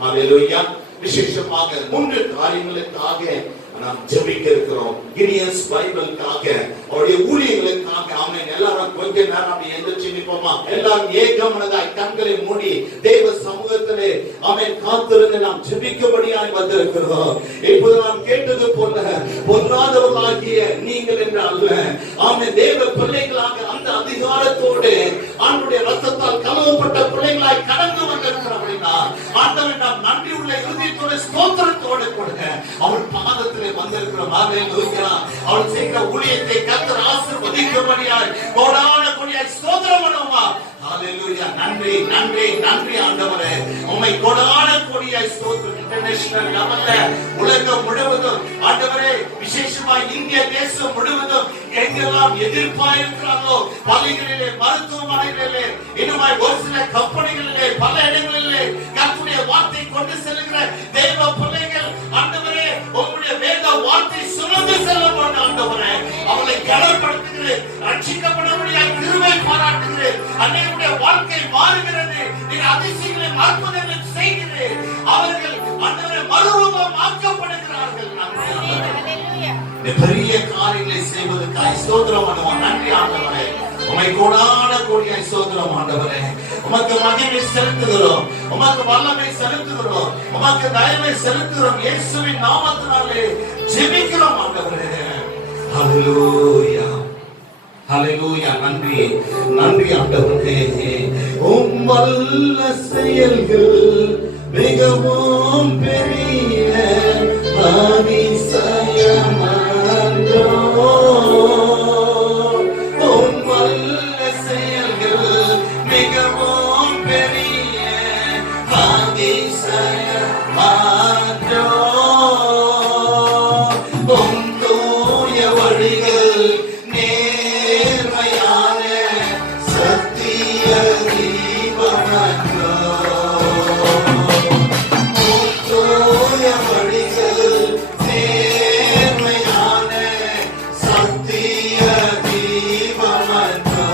ஹalleluya. விசேஷமாக 3 காரியங்களுக்காக நாம் ஜெபிக்க இருக்கிறோம். கினியஸ் பைபிளுக்காக, அவருடைய ஊழியர்களுக்காக. ஆமென். எல்லாரும் கொஞ்ச நேரம் அப்படி எந்திரிச்சு நிப்போமா? எல்லாரும் ஏகமனதாய் கண்களை மூடி தேவ சமூகத்திலே ஆமென் காத்திருந்து நாம் ஜெபிக்கும்படியாய் வந்திருக்கிறோம். இப்போது நாம் கேட்டது போல பொல்லாதவர்களாகிய நீங்கள் என்று அல்ல, ஆமென், தேவ பிள்ளைகளாக அந்த அதிகாரத்தோடு ஆண்டவருடைய ரத்தத்தால் கழுவப்பட்ட பிள்ளைகளாய் கடந்து வந்திருக்கிறவர்களா ஆண்டவன் நாம் நன்றி உள்ள இருதயத்தோடு ஸ்தோத்திரத்தோடு கொடுங்க அவர் பாதத்தில் வந்திருக்கிறோம். ஹalleluya. அவர் செய்கிற ஊழியத்தை கர்த்தர் ஆசீர்வதிக்கும்படியாய் கோடான கோடியாய் ஸ்தோத்திரம் பண்ணுவோமா? ஹalleluya. நன்றி நன்றி நன்றி ஆண்டவரே, உம்மை கோடான கோடியாய் ஸ்தோத்திரம். இன்டர்நேஷனல் லெவல்ல உலகம் முழுவதும் ஆண்டவரே, விசேஷமா இந்திய தேசம் முழுவதும் எங்கெல்லாம் எதிர்ப்பாயிருக்கிறார்களோ பள்ளிகளிலே, மருத்துவமனைகளிலே, இன்னுமாய் ஒரு சில கம்பெனிகளிலே, பல இடங்களிலே கர்த்தருடைய வார்த்தை கொண்டு செல்கிற தேவ பிள்ளைகள் ஆண்டவரே, உம்முடைய வேத வார்த்தை சுமந்து செல்லப்பட்ட ஆண்டவரே, அவளை கனப்படுத்துகிறேன், ரட்சிக்கப்படக்கூடிய கிருபை பாராட்டுகிறேன். அன்னையுடைய வாழ்க்கை மாறுகிறது. நீ அதிசயங்களை அற்புதங்களை செய்கிறேன். அவர்கள் ஆண்டவரே மறுரூபம் ஆக்கப்படுகிறார்கள். பெரிய காரியங்களை செய்வதற்காய் ஸ்தோத்திரம் பண்ணுவோம். நன்றி ஆண்டவரே, உம்மை கோடான கோடியாய் ஸ்தோத்திரம் ஆண்டவரே. உமக்கு மகிமை செலுத்துகிறோம், உமக்கு வல்லமை செலுத்துகிறோம், உமக்கு தயவை செலுத்துகிறோம். இயேசுவின் நாமத்தினாலே ஜெபிக்கிறோம் ஆண்டவரே. ஹalleluya ஹalleluya. நன்றி நன்றி ஆண்டவரே. உம் வல்ல செயல்கள் மிகவும் பெரிய அதிசயமானதோ. உம் வல்ல செயல்கள் மிகவும் பெரிய அதிசயமானதோ. உம் தூய வழிகள் நேர்மையான சத்திய தீபமன்றோ. உம் தூய வழிகள் நேர்மையான சத்திய தீபமன்றோ.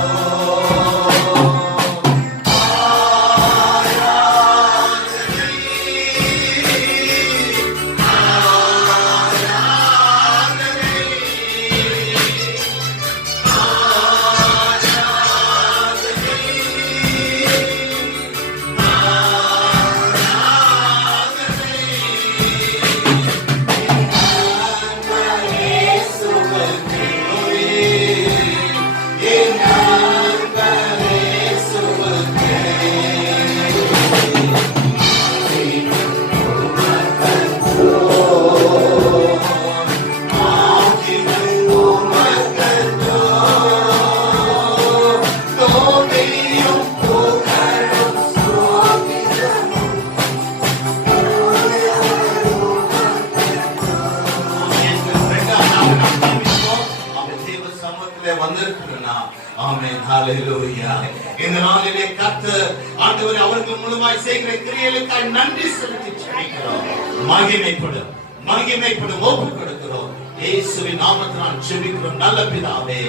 இந்த நாளிலே கர்த்தர் ஆண்டவரே அவர்கள் மூலமாய் செய்கிற கிரியைகளுக்காய் நன்றி செலுத்தி ஜெபிக்கிறோம். மகிமைப்படும் மகிமைப்படும் ஒப்புக் கொடுக்கிறோம். இயேசுவின் நாமத்தினால் ஜெபிக்கிறோம் நல்ல பிதாவே.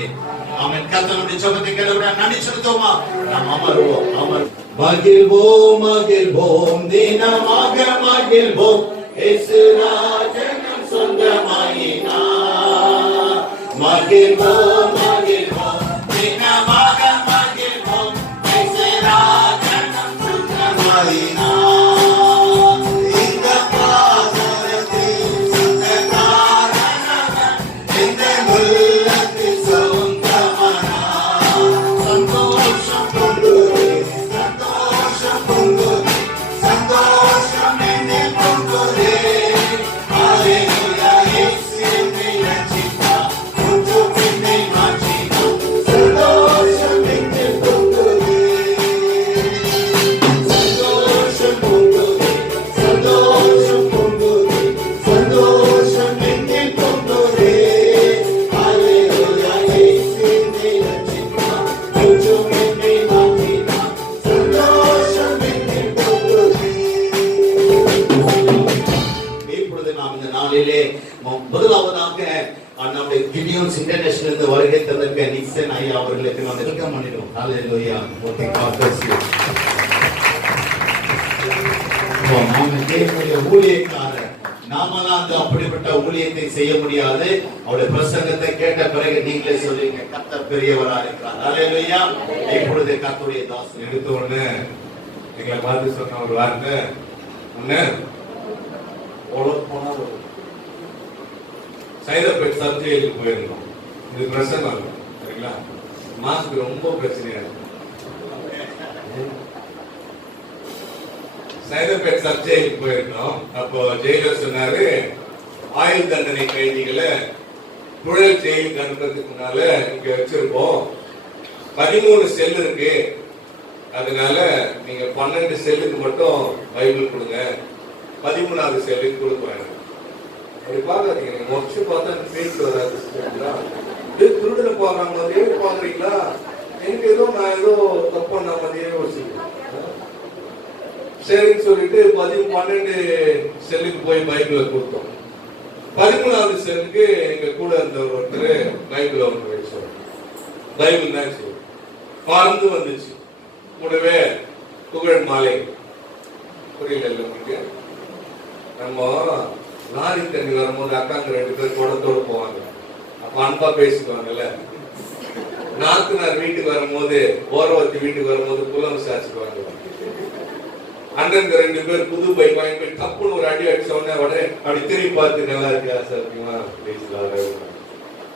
ஆமென். கர்த்தருடைய ஜெபத்தை கேளுங்க. நன்றி செலுத்துவோமா? நாம் அமர்வோம். மகிழ்வோம் மகிழ்வோம் தினமாக மகிழ்வோம். இயேசு ராஜனம் சொந்தமாயினார். மகிழ்வோம் மகிழ்வோம் தினமாக மகிழ்வோம். இயேசு ராஜனம் சொந்தமாயினார். இந்த பாதத்தில் சொந்தக்காரனவன் இந்த உள்ளத்தில் சொந்தமானார். சந்தோஷம் பொங்குதே சந்தோஷம் பொங்குதே சந்தோஷம் என்னில் பொங்குதே. ஹalleluya. இயேசு என்னை ரட்சித்தார், முற்றும் என்னை மாற்றினார். சந்தோஷம் என்னில் பொங்குதே சந்தோஷம் பொங்குதே சந்தோஷம் பொங்குதே சந்தோஷம் என்னில் பொங்குதே. ஹalleluya. இயேசு என்னை ரட்சித்தார், முற்றும் என்னை மாற்றினார். சந்தோஷம் என்னில் பொங்குதே. இப்பொழுது நாம் இந்த நாளிலே முதலாவதாக நம்முடைய கிடியோன்ஸ் இன்டர்நேஷனல் இருந்து வருகை தந்திருக்க நிக்சன் ஐயா அவர்களுக்கு நாம் வெல்கம் பண்ணிடுவோம். ஹalleluya. Okay, God bless you. தேவனுடைய ஊழியக்காரர் நாம தான் அந்த அப்படிப்பட்ட ஊழியத்தை செய்ய முடியாது. அவருடைய பிரசங்கத்தை கேட்ட பிறகு நீங்களே சொல்லுங்க, கர்த்தர் பெரியவரா இருக்கிறார். அல்லேலூயா. இப்பொழுது கர்த்தருடைய தாசன் எடுத்த உடனே எங்களை பார்த்து சொன்ன ஒரு வார்த்தை, போனா சைதாப்பேட் சர்ச்சைக்கு போயிருந்தோம். இது பிரசங்கம் சரிங்களா? மாஸ்க் ரொம்ப பிரச்சனையா இருக்கு. சைதாப்பேட் சர்ச்சைக்கு போயிருந்தோம். அப்போ ஜெயிலர் சொன்னாரு, ஆயுள் தண்டனை கைதிகளை புழல் ஜெயிலுக்கு அனுப்புறதுக்கு முன்னால இங்க வச்சிருப்போம், 13 செல் இருக்கு, அதனால நீங்க 12 செல்லுக்கு மட்டும் பைபிள் கொடுங்க, 13வது செல்லுக்கு கொடுப்பேன். அப்படி பாக்காதீங்க, நீங்க முடிச்சு பார்த்தா பேச்சு வராது. திருடனை பாக்குறாங்க மாதிரியே பாக்குறீங்களா? எனக்கு ஏதோ நான் ஏதோ தப்பு பண்ண மாதிரியே யோசிக்கிறேன். சரின்னு சொல்லிட்டு 12 செல்லுக்கு போய் பைபிளை கொடுத்தோம். 13வது செல்லுக்கு எங்க கூட இருந்த ஒருத்தர் பைபிள் ஒன்று வச்சோம். பைபிள் தான் பறந்து வந்துச்சு. கூடவே புகழ் மாலை. புரியல உங்களுக்கு? நம்ம லாரி தண்ணி வரும்போது அக்காங்க 2 பேர் குடத்தோடு போவாங்க. அப்ப அன்பா பேசிக்குவாங்கல்ல. நாத்தனார் வீட்டுக்கு வரும்போது, ஓரவத்தி வீட்டுக்கு வரும்போது புலம் விசாரிச்சுக்குவாங்க. அண்ணனுக்கு 2 பேர் புது பைக் வாங்கி போய் தப்புன்னு ஒரு அடி அடிச்ச உடனே அப்படி திரும்பி பார்த்து நல்லா இருக்கா சார்,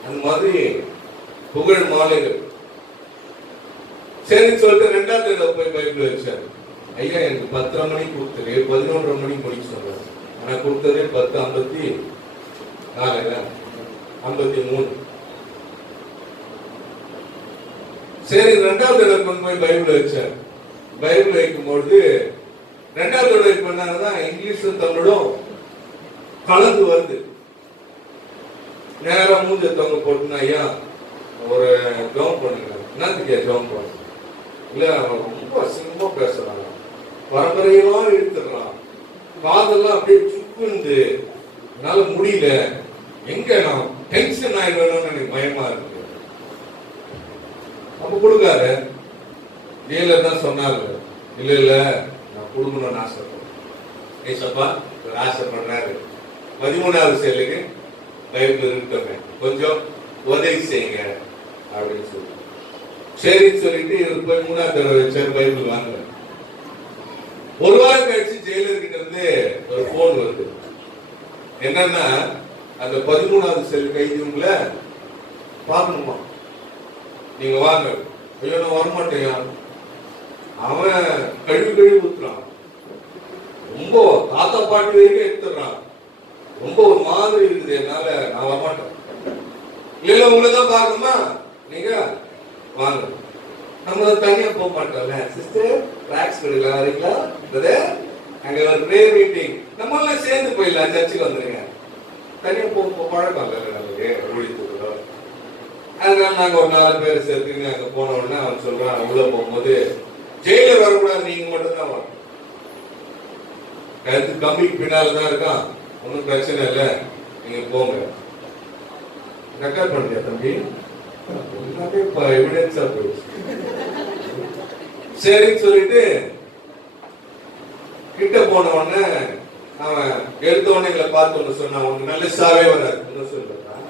அந்த மாதிரி புகழ் மாலைகள். சரின்னு சொல்லிட்டு 2வது தடவை போய் பைபிள் வச்சாரு. ஐயா எனக்கு 10:30 மணிக்கு கொடுத்துரு, 11:30 மணிக்கு முடிக்க சொன்னாரு. ஆனா கொடுத்ததே 10:54. சரி 2வது தடவை கொண்டு போய் பைபிள் வச்சார். பைபிள் வைக்கும்போது 2வது தடவை பண்ணாதான் இங்கிலீஷும் தமிழும் கலந்து வருது. நேரம் மூஞ்ச தொங்க போட்டுனா, ஐயா ஒரு ஜோம் பண்ணுங்க. என்னத்துக்கு ஜோம் பண்ண? இல்ல ரொம்ப அசிங்கமா பேசுறாங்க, பரம்பரையெல்லாம் இழுத்துறான், காதெல்லாம் அப்படியே சுக்குந்து, என்னால முடியல, எங்க நான் டென்ஷன் ஆயிடுவேன்னு எனக்கு பயமா இருக்கு. அப்ப கொடுக்காரு. ஜெயிலர் தான் சொன்னாரு, இல்ல இல்ல நான் கொடுக்கணும்னு ஆசைப்படுறேன். ஏசப்பா ஒரு ஆசை பண்ணாரு, 13வது செல்லுக்கு பைபிள் இருக்கமே, கொஞ்சம் உதவி செய்யுங்க அப்படின்னு சொல்லி. சரின்னு சொல்லிட்டு இவர் போய் 3வது தடவை வச்சாரு, பைபிள் வாங்க. ஒரு வாரம் கழிச்சு ஜெயிலர் கிட்ட இருந்து ஒரு போன் வருது. என்னன்னா, அந்த 13வது செல் கைதிகளை பார்க்கணுமா, நீங்க வாங்க. ஐயோ நான் வரமாட்டேயா, அவன் கழுவி ஊத்துறான், ரொம்ப தாத்தா பாட்டி வரைக்கும் எடுத்துடுறான், ரொம்ப ஒரு மாதிரி இருக்குது, என்னால நான் வரமாட்டேன். இல்ல உங்களை தான் பார்க்கணுமா, நீங்க வாங்க. நம்ம தனியா போக மாட்டோம்ல சிஸ்டர், ட்ராக்ஸ் கொடுக்கலாம் வரீங்களா, அங்க ஒரு பிரேயர் மீட்டிங், நம்ம எல்லாம் சேர்ந்து போயிடலாம், சர்ச்சுக்கு வந்துருங்க. தனியா போக பழக்கம் இல்லை நமக்கு ஊழியத்துக்குறோம். அதனால நாங்க ஒரு 4 பேர் சேர்த்துக்கின்னு அங்க போன உடனே அவன் சொல்றான், உள்ள போகும்போது ஜெயிலர் வரக்கூடாது, நீங்க மட்டும் தான் வரணும், கருத்து கம்பிக்கு பின்னால்தான் இருக்கான், ஒன்னும் பிரச்சனை இல்லை, நீங்க போங்க. ரெக்கார்ட் பண்ணியா தம்பி? எல்லாமே எவிடன்ஸா போயிடுச்சு. சரின்னு சொல்லிட்டு கிட்ட போன உடனே அவன் எடுத்த உடனே எங்களை பார்த்து ஒண்ணு சொன்னான், உனக்கு நல்ல சாவே வராது. என்ன சொல்றான்,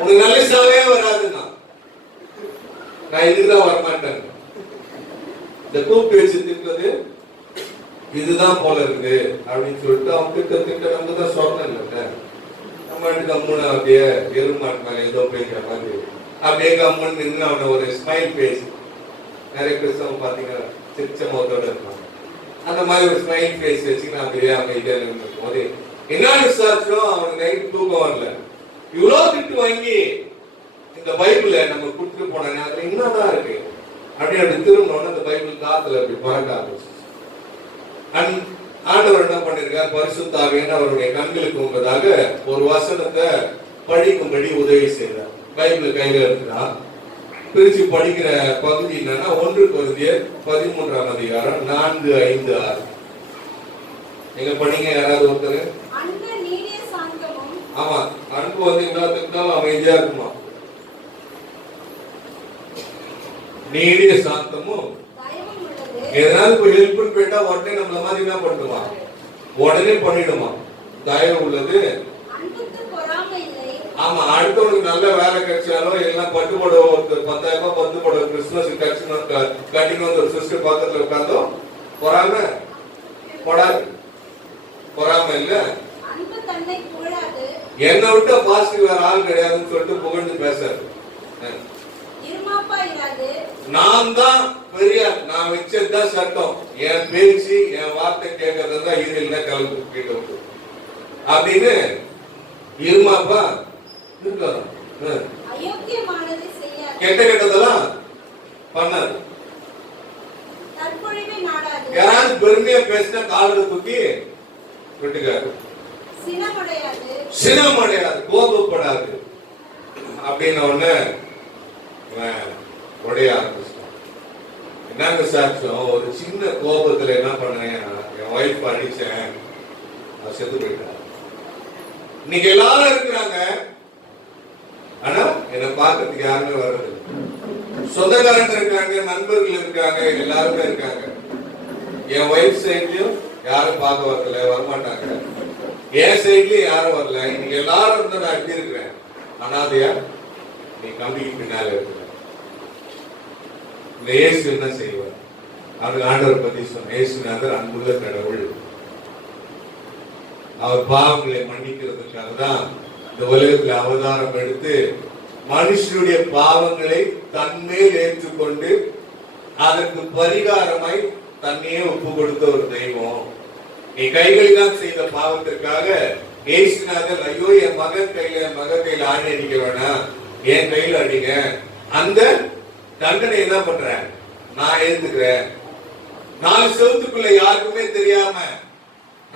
உனக்கு நல்ல சாவே வராதுன்னா நான் இதுதான் வரமாட்டேன். இந்த கூப்பிட்டு வச்சு திட்டுறது இதுதான் போல இருக்குது அப்படின்னு சொல்லிட்டு அவன் திட்ட நம்ம தான் சொன்னேன் இல்ல, நம்ம கம்முன்னு அப்படியே எருமாட்டு மேல ஏதோ போய்க்கிற மாதிரி அப்படியே கம்முன்னு நின்று அவனை ஒரு ஸ்மைல் பேஸ். நிறைய கிறிஸ்தவம் பாத்தீங்கன்னா சிரிச்ச முகத்தோட இருப்பாங்க, அந்த மாதிரி ஒரு ஸ்மைல் பேஸ் வச்சுக்கிட்டு அப்படியே அமைதியா இருக்கும் போது என்ன விசாரிச்சோம், அவனுக்கு நைட் தூக்கம் வரல. இவ்வளவு திட்டு வாங்கி இந்த பைபிள நம்ம கொடுத்துட்டு போன அதுல என்னதான் இருக்கு அப்படி திரும்பினோன்னு அந்த பைபிள் காத்துல அப்படி பறக்க ஆரம்பிச்சு. ஆண்டவர் என்ன பண்ணிருக்கார், பரிசுத்த ஆவியான அவருடைய கண்களுக்கு உண்பதாக ஒரு வசனத்தை படிக்கும்படி உதவி செய்தார். பைபிள் கையில இருக்கிறார், பிரிச்சு படிக்கிற பகுதி என்னன்னா 1 கொரிந்தியர் 13ஆம் அதிகாரம் 4, 5, 6. நீங்க படிங்க யாராவது ஒருத்தர். ஆமா, அன்பு எல்லாத்துக்கும் அமைதியா இருக்குமா, நீடிய சாந்தமும் எதனால போய் ஹெல்ப் போயிட்டா உடனே நம்மள மாதிரி என்ன பண்ணுமா, உடனே பண்ணிடுமா. தயவு உள்ளது. ஆமா, அடுத்தவனுக்கு நல்ல வேலை கிடைச்சாலும் இல்லைன்னா பட்டு போடுவோம், 10,000 ரூபாய் பட்டு போடுவோம், கிறிஸ்துமஸ் கட்டின்னு வந்து ஒரு சிஸ்டர் பக்கத்துல உட்காந்தோம், பொறாம போடாது. பொறாம இல்ல, என்னை விட்டு பாசிட்டிவ் வேற ஆள் கிடையாதுன்னு சொல்லிட்டு புகழ்ந்து பேசாரு. நான் தான் பெரிய, நான் வச்சதுதான் சட்டம், என் பேச்சு என் வார்த்தை கேட்கறதுதான் இது இல்ல கலந்து கேட்டு அப்படின்னு இருமாப்பா இருக்காரு. கெட்ட கெட்டதெல்லாம் பண்ணாரு. யாராவது பெருமையா பேசினா காலில் தூக்கி விட்டுக்காரு. சினம் அடையாது, கோபப்படாது அப்படின்னு ஒண்ணு உடைய ஆரம்பிச்சிட்டான். என்னங்க சாட்சியம், ஒரு சின்ன கோபத்துல என்ன பண்ணேன், என் ஒய்ஃப் அடிச்சேன், செத்து போயிட்டான். இன்னைக்கு எல்லாரும் இருக்கிறாங்க, ஆனா என்ன பார்க்கறதுக்கு யாருமே வர்றது. சொந்தக்காரங்க இருக்காங்க, நண்பர்கள் இருக்காங்க, எல்லாருமே இருக்காங்க. என் ஒய்ஃப் சைட்லயும் யாரும் பார்க்க வரல, வரமாட்டாங்க. என் சைட்லயும் யாரும் வரல. இன்னைக்கு எல்லாரும் இருந்தா நான் எப்படி இருக்கிறேன், அனாதையா நீ கம்பிக்கு பின்னால இருக்கிற. இந்த இயேசு என்ன செய்வார், அவருக்கு ஆண்டவர் பத்தி சொன்ன இயேசுநாதர் அன்புள்ள கடவுள். அவர் பாவங்களை மன்னிக்கிறதுக்காக தான் இந்த உலகத்தில் அவதாரம் எடுத்து மனுஷனுடைய பாவங்களை தன்மேல் ஏற்றுக்கொண்டு அதற்கு பரிகாரமாய் தன்னையே ஒப்பு கொடுத்த ஒரு தெய்வம். நீ கைகளில் செய்த பாவத்திற்காக இயேசுநாதர், ஐயோ என் மகன் கையில ஆணி அடிக்க வேணாம், என் கையில அடிங்க, அந்த தண்டனை என்ன பண்ற நான் ஏத்துக்கிறேன். 4 செவத்துக்குள்ள யாருக்குமே தெரியாம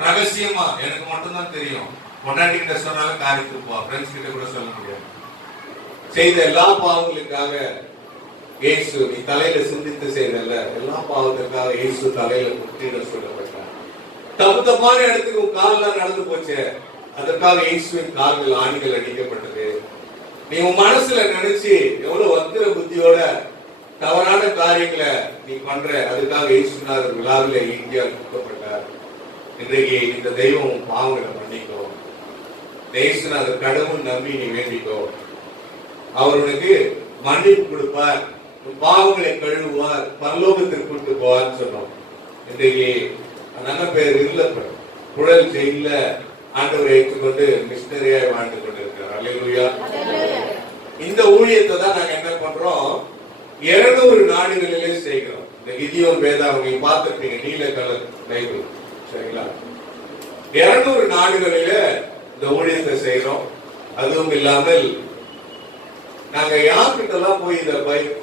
ரகசியமா எனக்கு மட்டும்தான் தெரியும். பொண்டாட்டி கிட்ட சொன்னாலும் காரியத்துக்கு போ, ஃப்ரெண்ட்ஸ் கிட்ட கூட சொல்ல முடியாது. செய்த எல்லா பாவங்களுக்காக இயேசு, நீ தலையில சிந்தித்து செய்தல்ல எல்லா பாவத்திற்காக இயேசு தலையில முற்றிட சொல்லப்பட்டார். தப்பு தப்பான இடத்துக்கு உன் கால்லாம் நடந்து போச்சு, அதற்காக இயேசுவின் கால்கள் ஆணிகள் அடிக்கப்பட்டது. நீ உன் மனசுல நினைச்சு எவ்வளவு வக்கிர புத்தியோட தவறான காரியங்களை நீ பண்ற, அதுக்காக இயேசுநாதர் விழாவில இந்தியா கொடுக்கப்பட்டார். இன்றைக்கு இந்த தெய்வம் பாவங்களை மன்னிக்கோ, இயேசுநாதர் கடவுள் நம்பி நீ வேண்டிக்கோ, அவர் உனக்கு மன்னிப்பு கொடுப்பார், பாவங்களை கழுவுவார், பரலோகத்திற்கு கொண்டு போவார்னு சொன்னோம். இன்றைக்கு நல்ல பேர் இல்ல, புழல் ஜெயில ஆண்டவரை ஏற்றுக்கொண்டு மிஷனரியாய் வாழ்ந்து கொண்டிருக்கிறார். அல்லேலூயா. இந்த ஊழியத்தை தான் நாங்க என்ன பண்றோம், 200 நாடுகளிலே செய்கிறோம். இந்த கிதியோன் வேதாகமத்தை பார்த்திருப்பீங்க, நீல கலர் பைபிள், சரிங்களா? 200 நாடுகளிலே இந்த ஊழியத்தை செய்யறோம். அதுவும் இல்லாமல் நாங்க யார்கிட்ட எல்லாம் போய் இத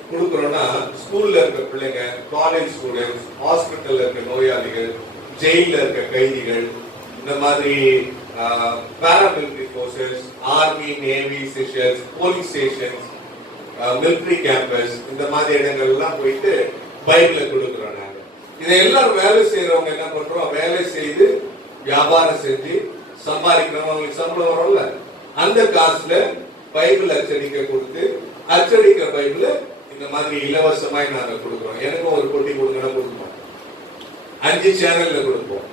கொடுக்கிறோம்னா, ஸ்கூல்ல இருக்க பிள்ளைங்க, காலேஜ் ஸ்டூடெண்ட்ஸ், ஹாஸ்பிட்டல்ல இருக்க நோயாளிகள், ஜெயில இருக்க கைதிகள், இந்த மாதிரி பாராமிலிட்டரி போர்சஸ், ஆர்மி, நேவி, சிஷல்ஸ், போலீஸ் ஸ்டேஷன்ஸ், மிலிட்டரி கேம்பஸ், இந்த மாதிரி இடங்கள் எல்லாம் போயிட்டு பைபிள கொடுக்கிறோம். நாங்க இதை எல்லாரும் வேலை செய்யறவங்க என்ன பண்றோம், வேலை செய்து வியாபாரம் செஞ்சு சம்பாதிக்கிறவங்க, அவங்களுக்கு சம்பளம் வரும்ல, அந்த காசுல பைபிள் அச்சடிக்க கொடுத்து, அச்சடிக்கிற பைபிள் இந்த மாதிரி இலவசமாய் நாங்க கொடுக்கிறோம். எனக்கும் ஒரு பொட்டி கொடுங்கன்னா கொடுப்போம். 5 சேனல்ல கொடுப்போம்.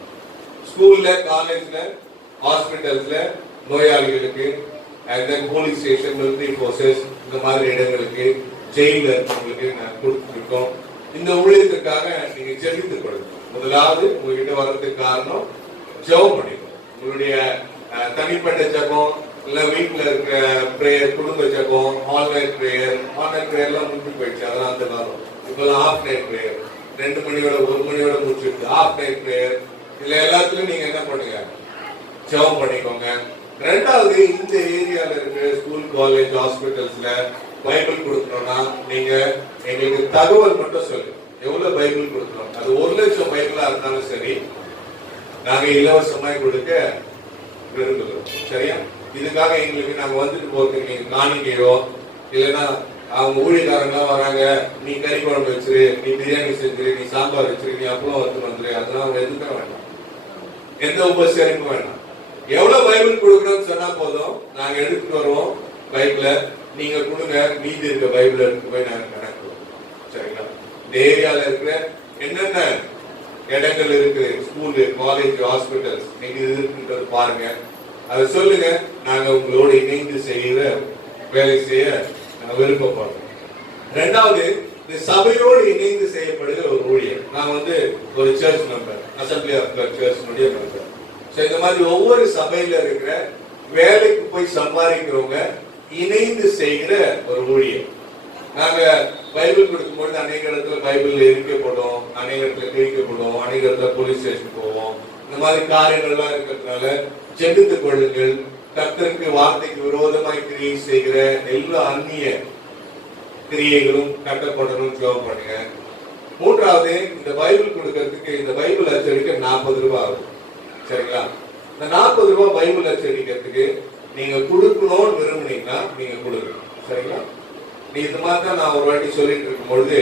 ஸ்கூல்ல, காலேஜ்ல, ஹாஸ்பிட்டல்ஸ்ல, நோயாளிகளுக்கு, போலீஸ் ஸ்டேஷன், மிலிட்டரி போர்சஸ், இந்த மாதிரி இடங்களுக்கு, ஜெயில இருக்கவங்களுக்கு நான் கொடுத்துருக்கோம். இந்த ஊழியத்துக்காக நீங்க ஜெபித்து கொடுங்க. முதலாவது உங்ககிட்ட வர்றதுக்கு காரணம் ஜெபம் பண்ணிக்கணும். உங்களுடைய தனிப்பட்ட ஜெபம், இல்ல வீட்டுல இருக்கிற பிரேயர், குடும்ப ஜெபம், ஆன்லைன் பிரேயர் எல்லாம் முடிஞ்சு போயிடுச்சு. அதெல்லாம் அந்த காலம். இப்பெல்லாம் ஆஃப் நைட் பிரேயர், 2 மணியோட 1 மணியோட முடிச்சுட்டு ஆஃப் நைட் பிரேயர், இதுல எல்லாத்துலயும் நீங்க என்ன பண்ணுங்க, ஜெபம் பண்ணிக்கோங்க. 2வது, இந்த ஏரியால இருக்கிற ஸ்கூல், காலேஜ், ஹாஸ்பிட்டல்ஸ்ல பைபிள் கொடுக்கணும்னா நீங்க எங்களுக்கு தகவல் மட்டும் சொல்லுங்க. எவ்வளவு பைபிள் கொடுக்கணும், அது 1 லட்சம் பைபிளா இருந்தாலும் சரி, நாங்க இலவசமாய் கொடுக்க விரும்புகிறோம். சரியா? இதுக்காக எங்களுக்கு நாங்க வந்துட்டு போறதுக்கு நீங்க காணிக்கையோ, இல்லைன்னா அவங்க ஊழியக்காரங்களா வராங்க, நீ கறி குழம்பு வச்சிரு, நீ பிரியாணி செஞ்சிரு, நீ சாம்பார் வச்சிரு, நீ அப்பளம் வந்துரு, அதெல்லாம் அவங்க எதுக்க வேண்டாம், எந்த உபசரிப்பும் வேண்டாம். எவ்வளவு பைபிள் கொடுக்கணும்னு சொன்னா போதும், நாங்க எடுத்துட்டு வருவோம் பைபிள, நீங்க கொடுங்க, மீதி இருக்க பைபிள் எடுத்து போய் நாங்க கணக்கு. சரிங்களா? இந்த ஏரியால இருக்கிற என்னென்ன இடங்கள் இருக்கு, ஸ்கூலு, காலேஜ், ஹாஸ்பிட்டல்ஸ், நீங்க இது இருக்குன்றது பாருங்க. அதை சொல்லுங்க. நாங்க உங்களோடு இணைந்து செய்கிற வேலை செய்ய நாங்க விருப்பப்படுறோம். ரெண்டாவது, இந்த சபையோடு இணைந்து செய்யப்படுகிற ஒரு ஊழியர். நான் ஒரு church member, assembly of God சர்ச்சினுடைய மெம்பர். ஸோ இந்த மாதிரி ஒவ்வொரு சபையில இருக்கிற வேலைக்கு போய் சம்பாதிக்கிறவங்க இணைந்து செய்கிற ஒரு ஊழியர். நாங்க பைபிள் கொடுக்கும்போது அநேக இடத்துல பைபிள் எரிக்கப்படும், அநேக இடத்துல கிழிக்கப்படும், அநேக இடத்துல போலீஸ் ஸ்டேஷன் போவோம். இந்த மாதிரி காரியங்கள்லாம் இருக்கிறதுனால ஜெபித்துக் கொள்ளுங்கள். கர்த்தருக்கு வார்த்தைக்கு விரோதமாய் கிரியை செய்கிற எல்லா அந்நிய கிரியைகளும் கட்டப்படணும், ஜெபம் பண்ணுங்க. மூன்றாவது, இந்த பைபிள் கொடுக்கறதுக்கு, இந்த பைபிள் அச்சடிக்க 40 ரூபாய் ஆகும். சரிங்களா? இந்த 40 ரூபாய் பைபிள் அச்சடிக்கிறதுக்கு நீங்க கொடுக்கணும்னு விரும்புனீங்கன்னா நீங்க கொடுங்க. சரிங்களா? நீ இந்த மாதிரி தான் நான் ஒரு வாட்டி சொல்லிட்டு இருக்கும் பொழுது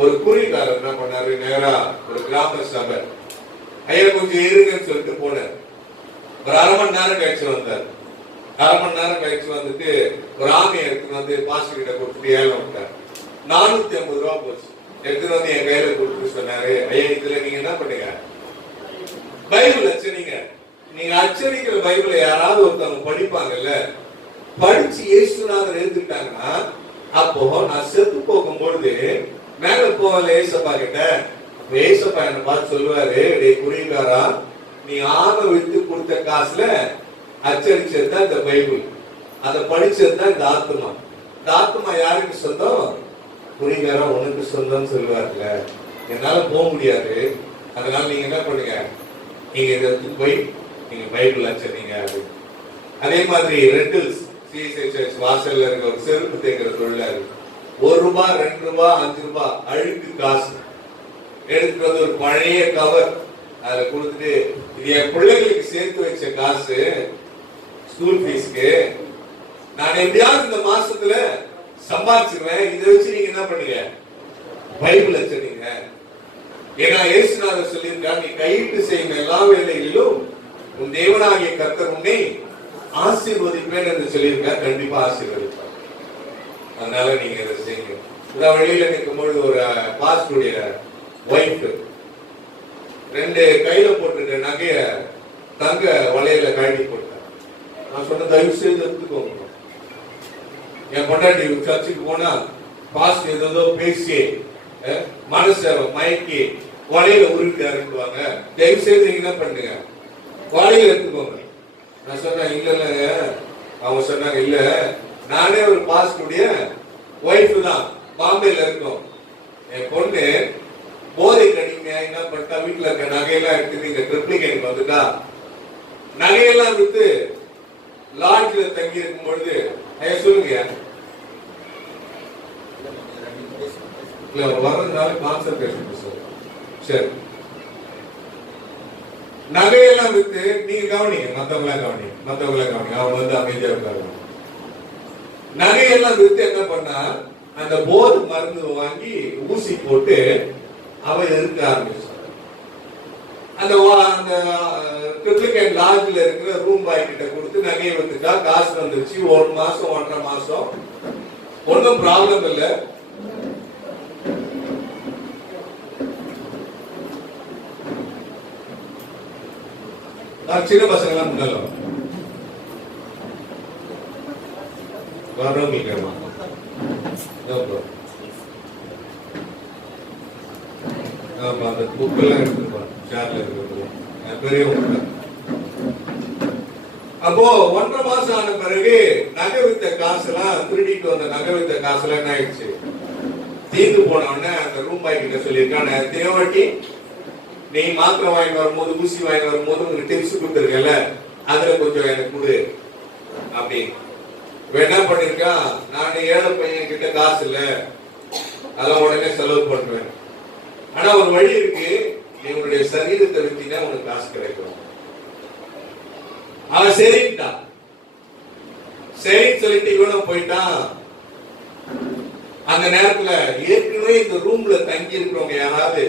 ஒரு குறிகாரர் என்ன பண்ணாரு, நேரா ஒரு கிராம சபை, ஐயா கொஞ்சம் இருங்கன்னு சொல்லிட்டு போனார். ஒரு 1/2 மணி நேரம் கழிச்சு வந்தார். 1/2 மணி நேரம் கழிச்சு வந்துட்டு ஒரு ஆமையை எடுத்துட்டு பாஸ்டர் கிட்ட கொடுத்துட்டு ஏலம் விட்டார். 450 ரூபாய் போச்சு. எடுத்துட்டு என் கையில கொடுத்துட்டு சொன்னாரு, ஐயா இதுல நீங்க என்ன பண்ணுங்க, பைபிள் அச்சடிங்க. நீங்க அச்சடிக்கிற பைபிளை யாராவது ஒருத்தவங்க படிப்பாங்கல்ல, படிச்சு இயேசுநாதர் எழுதிட்டாங்கன்னா அப்போ நான் செத்து போகும்பொழுது மேல போகல ஏசப்பா கிட்ட, ஏசப்பா என்ன பார்த்து சொல்லுவாரு, டே குறிகாரா, நீ ஆமை வித்து கொடுத்த காசுல அச்சடிச்சதுதான் இந்த பைபிள், அதை படிச்சதுதான் இந்த ஆத்மா. இந்த ஆத்மா யாருக்கு சொந்தம்? குறிகாரா உனக்கு சொந்தம் சொல்லுவாருல்ல. என்னால போக முடியாது, அதனால நீங்க என்ன பண்ணுங்க, நீங்க இதை போய் நீங்க பைபிள் அச்சடிங்க. அதே மாதிரி ரெட்டில்ஸ் சிஎஸ்ஐ வாசல்ல இருக்க ஒரு செருப்பு தேய்க்கிற தொழிலாளி 1 ரூபாய், 2 ரூபாய், 5 ரூபாய் அழுக்கு காசு எடுத்துட்டு ஒரு பழைய கவர் அதை கொடுத்துட்டு, இது என் பிள்ளைகளுக்கு சேர்த்து வச்ச காசு ஸ்கூல் ஃபீஸ்க்கு, நான் எப்படியாவது இந்த மாசத்துல சம்பாதிச்சிருவேன், இதை வச்சு நீங்க என்ன பண்ணுங்க, பைபிள் அச்சடிங்க. ஏன்னா இயேசுநாதர் சொல்லியிருக்கார், நீ கையிட்டு செய்யும் எல்லா வேலைகளிலும் உன் தேவனாகிய கர்த்தர் உன்னை ஆசீர்வதிப்பேன் என்று சொல்லியிருக்கார். கண்டிப்பா ஆசீர்வதிப்பார். அதனால நீங்க இதை செய்யுங்க. இதான் வெளியில நிற்கும்போது ஒரு பாஸ்டுடைய ஒய்ஃப் 2 கையில போட்டுருக்க நகைய தங்க வளையல கழட்டி போட்டார். நான் சொன்ன தயவு செய்து எடுத்துக்கோங்க. என் பொண்டாட்டி சர்ச்சுக்கு போனா பாஸ்ட் ஏதோ பேசி மனசை மயக்கி வளையல உருட்டு இறங்குவாங்க. தயவு செய்து நீங்க என்ன பண்ணுங்க, வளையல எடுத்துக்கோங்க. நான் சொன்னேன் இல்ல இல்லங்க. அவங்க சொன்னாங்க இல்ல, நானே ஒரு பாஸ்டுடைய ஒய்ஃப் தான், பாம்பேல இருக்கோம். என் பொண்ணு போதை கடிமையா என்ன பண்ணிட்டா, வீட்டுல இருக்க நகையெல்லாம் எடுத்து இங்க ட்ரிப்ளிகேட் வந்துட்டா, நகையெல்லாம் வித்து லாட்ஜ்ல தங்கி இருக்கும் பொழுது சொல்லுங்க வர்றதுனால கான்சன்ட்ரேஷன். சரி, நகையெல்லாம் வித்து நீங்க கவனிங்க, மத்தவங்கள கவனிங்க. அவங்க அமைதியா இருக்காங்க. நகையெல்லாம் வித்து என்ன பண்ணா, அந்த போதை மருந்து வாங்கி ஊசி போட்டு அவ இருக்க ஆரம்பிச்சாங்க. அந்த ட்ரிப்ளிகேட் லாட்ஜ்ல இருக்கிற ரூம் பாய் கிட்ட கொடுத்து நகையை வித்துட்டா, காசு வந்துருச்சு. 1 மாசம் 1.5 மாசம் ஒன்னும் ப்ராப்ளம் இல்லை. சின்ன பசங்க எல்லாம் முன்னால வர்றவங்க அந்த புக்கெல்லாம் எடுத்துருப்பாங்க சேர்ல இருக்கிறது பெரியவங்க. அப்போ 1.5 மாசம் ஆன பிறகு நகை வித்த காசுலாம், திருடிட்டு வந்த நகை வித்த காசுலாம் என்ன ஆயிடுச்சு, தீர்ந்து போன உடனே அந்த ரூம் பாய் கிட்ட சொல்லியிருக்கான், தேவாட்டி நீ மாத்திரை வாங்கி வரும்போது, ஊசி வாங்கி வரும்போது உங்களுக்கு டிப்ஸ் கொடுத்துருக்கல, அதுல கொஞ்சம் எனக்கு கொடு அப்படின்னு. என்ன பண்ணிருக்கான், நான் ஏழை பையன் கிட்ட காசு இல்ல, அதெல்லாம் உடனே செலவு பண்ணுவேன். ஆனா ஒரு வழி இருக்கு, நீ உன்னுடைய சரீரத்தை வித்தீங்கன்னா உனக்கு காசு கிடைக்கும். அவன் சரிட்டான். சரின்னு சொல்லிட்டு இவனும் போயிட்டான். அந்த நேரத்துல ஏற்கனவே இந்த ரூம்ல தங்கி இருக்கிறவங்க யாராவது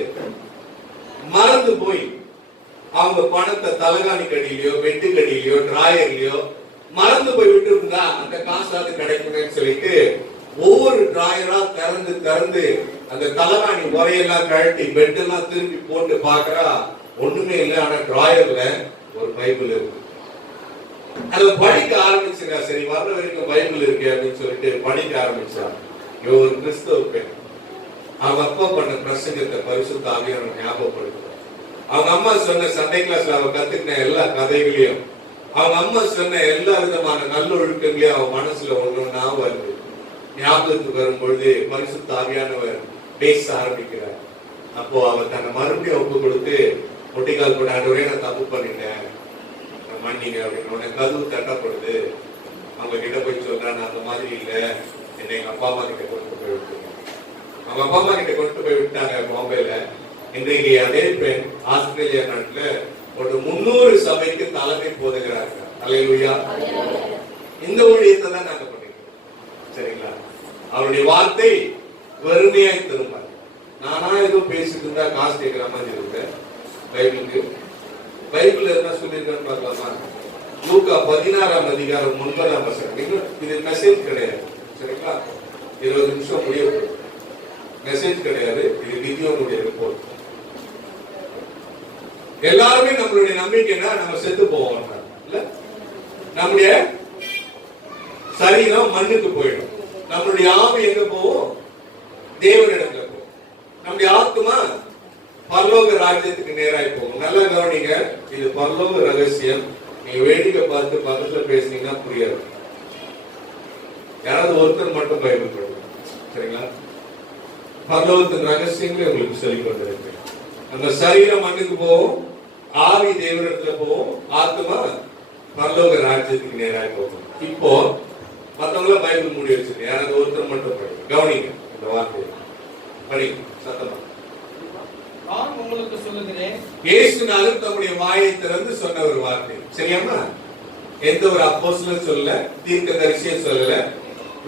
மறந்து போய் அவங்க பணத்தை தலகாணி கடியிலையோ, வெட்டு கடியிலையோ, டிராயர்லயோ மறந்து போய் விட்டு இருந்தா அந்த காசாவது கிடைக்கும்னு சொல்லிட்டு ஒவ்வொரு டிராயரா திறந்து அந்த தலைவாணி உரையெல்லாம் கழட்டி பெட் எல்லாம் திருப்பி போட்டு பாக்குறா, ஒண்ணுமே இல்லை. ஆனா டிராயர்ல ஒரு பைபிள் இருக்கு. அதை படிக்க ஆரம்பிச்சுங்க. சரி, வர்ற வரைக்கும் பைபிள் இருக்கு அப்படின்னு சொல்லிட்டு படிக்க ஆரம்பிச்சா. ஒரு கிறிஸ்தவ பெண் அவங்க அப்பா பண்ண பிரசங்கத்தை பரிசுத்த ஆவியானவர் ஞாபகப்படுத்துறார். அவங்க அம்மா சொன்ன சண்டே கிளாஸ்ல அவ கத்துக்கின எல்லா கதைகளையும், அவங்க அம்மா சொன்ன எல்லா விதமான நல்லொழுக்கங்களையும் அவன் மனசுல ஒண்ணொன்னா வருது. ஞாபகத்துக்கு வரும் பொழுது பரிசுத்த ஆவியானவர் பேச ஆரம்பிக்கிறார். அப்போ அவர் தன்னை மறுபடியும் ஒப்பு கொடுத்து ஒட்டிக்கால் போட, ஆண்டவரே நான் தப்பு பண்ணிட்டேன், மன்னிங்க அப்படின்னு. உனக்கு கதவு தட்டப்படுது. அவங்க கிட்ட போய் சொல்றா, நான் அந்த மாதிரி இல்லை, என்னை எங்க அப்பா அம்மா கிட்ட கொண்டு போய் விட்டுருங்க. அவங்க அப்பா அம்மா கிட்ட கொண்டு போய் விட்டாங்க பாம்பேல. இன்றைக்கு அதே பெண் ஆஸ்திரேலியா நாட்டுல ஒரு 300 சபைக்கு தலைமை போதுகிறார்கள். அல்லேலூயா. இந்த ஊழியத்தை தான் நாங்க பண்ணிக்கிறோம். சரிங்களா? அவருடைய வார்த்தை வெறுமையாய் திரும்ப. நானா ஏதோ பேசிட்டு இருந்தா காசு கேட்கிற மாதிரி இருக்கு. பைபிளுக்கு பைபிள் என்ன சொல்லியிருக்கான்னு பார்க்கலாமா? லூக்கா 16ஆம் அதிகாரம் 9ஆம் வசனம். இது மெசேஜ் கிடையாது. சரிங்களா? 20 நிமிஷம் முடிய மெசேஜ் கிடையாது. இது விதியோனுடைய ரிப்போர்ட். எல்லாருமே நம்மளுடைய நம்பிக்கைன்னா நம்ம செத்து போவோம். இல்ல, நம்முடைய சரீரம் மண்ணுக்கு போயிடும். நம்மளுடைய ஆவி எங்க போவோம்? தேவனிடத்துல போவோம். நம்முடைய ஆத்மா பரலோக ராஜ்யத்துக்கு நேராய் போகும். நல்லா கவனிங்க, இது பரலோக ரகசியம். நீங்க வேடிக்கை பார்த்து பக்கத்துல பேசுனீங்கன்னா புரியாது. யாராவது ஒருத்தர் மட்டும் பைபிள் படிங்க. சரிங்களா? பரலோகத்தின் ரகசியங்களை உங்களுக்கு சொல்லிக் கொண்டிருக்கேன். அந்த சரீரம் மண்ணுக்கு போவோம், ஆவி தேவனிடத்துல போவோம், ஆத்மா பரலோக ராஜ்யத்துக்கு நேராக போகும். இப்போ மத்தவங்கள பைபிள் மூடி வச்சிருக்கேன். யாராவது ஒருத்தர் மட்டும் படிங்க. கவனிங்க இந்த வார்த்தையை படிங்க சத்தமா. நான் உங்களுக்கு சொல்லுகிறேன், இயேசுநாதர் தம்முடைய வாயை திறந்து சொன்ன ஒரு வார்த்தை. சரியாமா? எந்த ஒரு அப்போஸ்தலரும் சொல்லல, தீர்க்கதரிசியும் சொல்லல,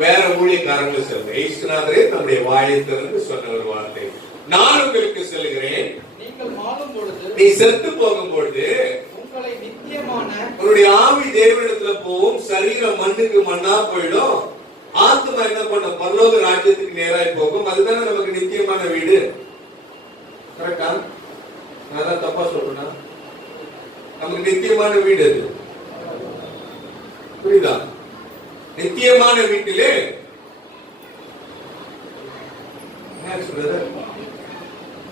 வேற ஊழியக்காரங்களும் சொல்லல. இயேசுநாதரே நம்முடைய வாயை திறந்து சொன்ன ஒரு வார்த்தை. நான் உங்களுக்கு சொல்லுகிறேன், நீங்கள் வாழும் பொழுது, நீ செத்து போகும்பொழுது உங்களை நித்தியமான உன்னுடைய ஆவி தேவனிடத்துல போகும், சரீரம் மண்ணுக்கு மண்ணா போயிடும், ஆத்மா என்ன பண்ண பரலோக ராஜ்யத்துக்கு நேராய் போகும். அதுதானே நமக்கு நித்தியமான வீடு. கரெக்டா? நான் தப்பா சொல்றேன்னா? நமக்கு நித்தியமான வீடு அது. புரியுதா? நித்தியமான வீட்டிலே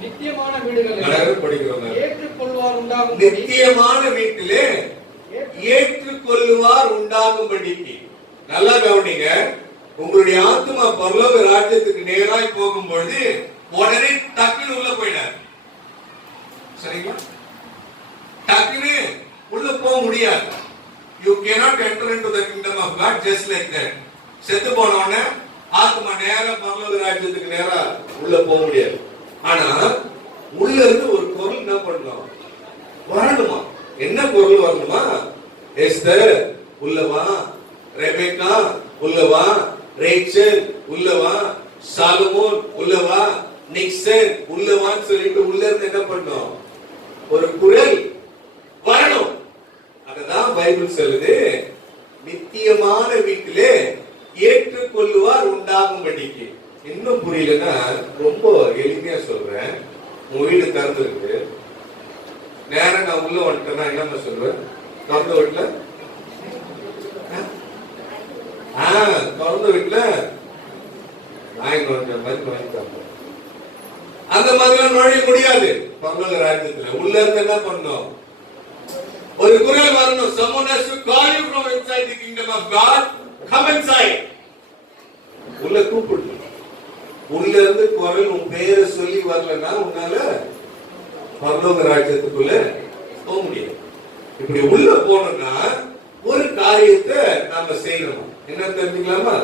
நித்தியமான வீடுகளில் ஏற்றுக்கொள்வார் உண்டாகும். நித்தியமான வீட்டிலே ஏற்றுக்கொள்ளுவார் உண்டாகும்படிக்கு. நல்லா கவனிங்க, உங்களுடைய ஆத்மா பரலோக ராஜ்யத்துக்கு நேராய் போகும் பொழுது உடனே டக்குன்னு உள்ள போயிடார். சரிங்களா? டக்குன்னு உள்ள போக முடியாது. You cannot enter into the kingdom of God just like that. செத்து போன உடனே ஆத்மா நேரா பரலோக ராஜ்யத்துக்கு நேரா உள்ள போக முடியாது. ஆனா உள்ள இருந்து ஒரு பொருள் என்ன பண்ணணும்? வரணுமா? என்ன பொருள் வரணுமா? எஸ்தர் உள்ளவா, ரெபெக்கா உள்ளவா, ரேச்சல் உள்ளவா, சாலமோன் உள்ளவா, நிக்சன் உள்ளவான்னு சொல்லிட்டு உள்ள இருந்து என்ன பண்ணணும்? ஒரு குரல் வரணும். அதுதான் பைபிள் சொல்லுது, நித்தியமான வீட்டிலே ஏற்றுக்கொள்ளுவார் உண்டாகும்படிக்கு. இன்னும் புரியலன்னா ரொம்ப எளிமையா சொல்றேன். உங்க வீடு திறந்து இருக்கு, நேரம் நான் உள்ள வந்துட்டேன்னா என்ன சொல்லுவேன்? திறந்த வீட்டுல திறந்த வீட்டுல அந்த மாதிரி நுழைய முடியாது. பரலோக ராஜ்யத்துல உள்ள இருந்து என்ன பண்ணணும்? ஒரு குரல் வரணும். Someone has to call you from inside the kingdom of God. Come inside. உள்ள கூப்பிடு. உள்ள இருந்து குரல் உன் பேரை சொல்லி வரலன்னா உன்னால பரலோக ராஜ்யத்துக்குள்ள போக முடியாது. இப்படி உள்ள போனோம்னா ஒரு காரியத்தை நாம செய்யணும். என்ன தெரிஞ்சுக்கலாமா?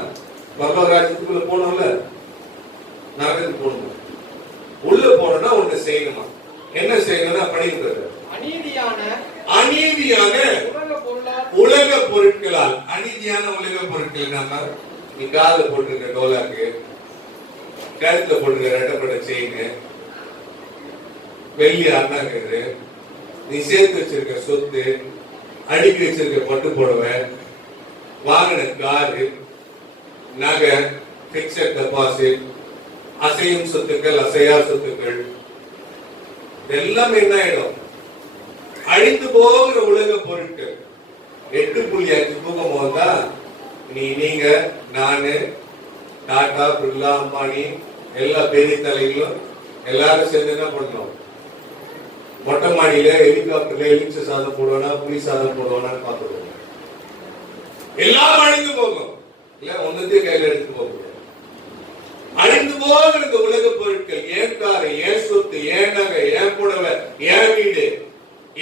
பரலோக ராஜ்யத்துக்குள்ள போனோம்ல, நரகத்துக்கு போகணும். உள்ள போனோம்னா ஒண்ணு செய்யணுமா? என்ன செய்யணும்னா படிக்கிறது. அநீதியான உலக பொருட்களால், அநீதியான உலக பொருட்கள் நாம நீ காதுல போட்டிருக்க டோலாக்கு, கழுத்துல போட்டிருக்க ரெட்டப்பட்ட செயின், வெள்ளி அண்ணாக்குது, நீ சேர்த்து வச்சிருக்க சொத்து, அடுக்கி வச்சிருக்க பட்டு புடவை, வாங்கின காரு, நகை, பிக்சட் டெபாசிட், அசையும் சொத்துக்கள், அசையா சொத்துக்கள் எல்லாம் என்ன ஆயிடும்? அழிந்து போகிற உலக பொருட்கள். 8.5 பூகம் வந்தா நீங்க, நானு, டாடா, பிர்லா, அம்பானி, எல்லா பெரிய தலைகளும் எல்லாரும் சேர்ந்து என்ன பண்ணோம்? மொட்டை மாடியில ஹெலிகாப்டர்ல எலிச்ச சாதம் போடுவானா, புளி சாதம் போடுவானான்னு பார்த்துருவோம். எல்லாம் அழிந்து போகும். இல்ல ஒன்னத்தையும் கையில எடுத்து போக முடியாது. அழிந்து போகிற இந்த உலக பொருட்கள், ஏன் காரு, ஏன் சொத்து, ஏன் நகை, ஏன் புடவை, ஏன் வீடு,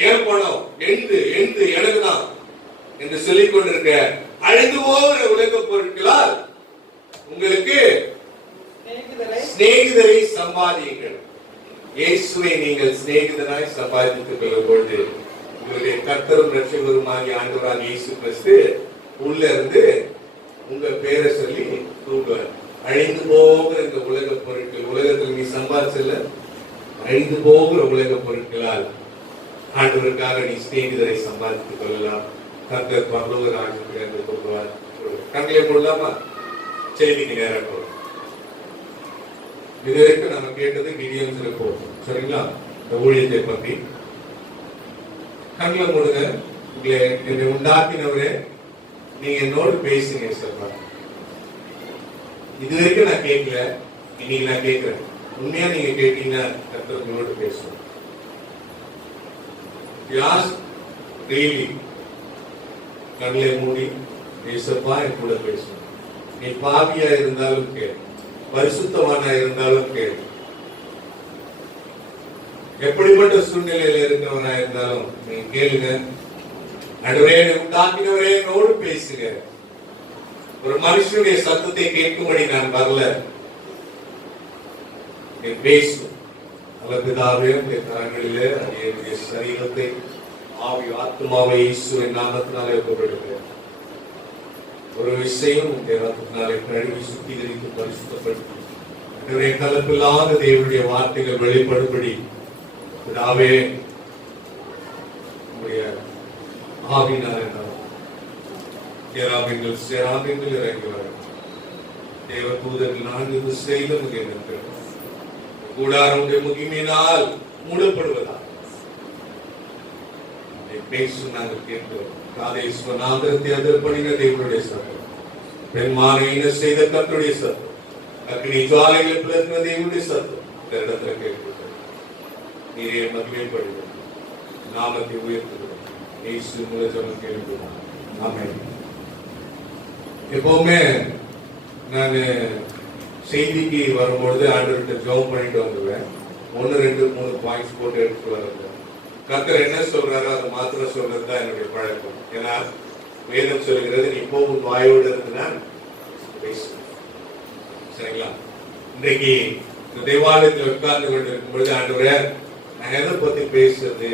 ஏன் பணம், எந்து எனக்கு தான் என்று சொல்லிக் கொண்டிருக்க அழிந்து போகிற உலக பொருட்களால் உங்களுக்கு சிநேகிதரை சம்பாதியுங்கள். இயேசுவை நீங்கள் சிநேகிதராய் சம்பாதித்துக் கொள்ளும் பொழுது உங்களுடைய கர்த்தரும் ரட்சகருமாகிய ஆண்டவராகிய இயேசு கிறிஸ்து உள்ள இருந்து உங்க பேரை சொல்லி கூப்பிடுவார். அழிந்து போகிற இந்த உலக பொருட்கள், உலகத்தில் நீ சம்பாதிச்சல அழிந்து போகிற உலக பொருட்களால் ஆண்டவருக்காக நீ சிநேகிதரை சம்பாதித்துக் கொள்ளலாம். கர்த்தர் பரலோக ராஜ்யத்தில் கொள்வார். கண்களை போடலாமா? செய்திக்கு நேரம் போடும். இதுவரைக்கும் நம்ம கேட்டது கிடியோன் இருப்போம். சரிங்களா? இந்த ஊழியத்தை பத்தி கண்களை மூடுங்க. உங்களை என்னை உண்டாக்கினவரே, நீங்க என்னோடு பேசுங்க சொல்றா. இது வரைக்கும் நான் கேட்கல, இன்னைக்கு நான் கேட்கிறேன். உண்மையா நீங்க கேட்டீங்கன்னா கர்த்தர் உங்களோடு பேசுவோம். கண்களை மூடி ஏசப்பா என் கூட பேசுவோம். நீ பாவியா இருந்தாலும் கேள், பரிசுத்தவானா இருந்தாலும் கேள், எப்படிப்பட்ட சூழ்நிலையில இருக்கிறவனா இருந்தாலும் நீ கேளுங்க. நடுவரே, உண்டாக்கினவரே என்னோடு பேசுங்க. ஒரு மனுஷனுடைய சத்தத்தை கேட்கும்படி நான் வரல, நீ பேசும். அல்லபிதாவே கரங்களிலே என்னுடைய சரீரத்தை, ஆவி, ஆத்மாவை இயேசுவின் நாமத்தினாலே ஒப்புக்கொடுக்கிறேன். ஒரு விஷயம் உங்களுடைய ரத்தத்தினாலே கழுவி சுத்திகரித்து பரிசுத்தப்படுத்தி என்னுடைய கலப்பில்லாத தேவனுடைய வார்த்தைகள் வெளிப்படும்படி பிதாவே உங்களுடைய ஆவியினாலே சேராபிங்கள் இறங்கி வர தேவ தூதர்கள் 4 திசையிலும் இருக்கிறோம். கூடாரமுடைய முகிமினால் மூடப்படுவதா பேசு நாங்கள் கேட்கிறோம். காதேஸ்வநாதத்தை அதற்பணின தேவனுடைய சத்தம், பெண்மானை செய்த கர்த்தருடைய சத்தம், அக்னி ஜுவாலைகள் பிளக்கிற தேவனுடைய சத்தம் இந்த இடத்துல கேட்கிறோம். நீரே மகிமைப்படுகிறோம், நாமத்தை உயர்த்துகிறோம். இயேசு மூலம் ஜெபம் கேட்கிறோம். ஆமென். எப்பவுமே நான் செய்திக்கு வரும்பொழுது ஆண்டவர்கிட்ட ஜெபம் பண்ணிட்டு வந்துடுவேன். 1, 2, 3 பாயிண்ட்ஸ் போட்டு எடுத்துட்டு வரேன். கர்த்தர் என்ன சொல்றாரோ அதை மாத்திரம் சொல்றது தான் என்னுடைய பழக்கம். ஏன்னா வேதம் சொல்லுகிறது, நீ போகும் வாயோடு இருக்குன்னா பேசு. சரிங்களா? இன்றைக்கு இந்த தேவாலயத்தில் உட்கார்ந்து கொண்டு இருக்கும் பொழுது ஆண்டவரே நான் எதை பத்தி பேசுறது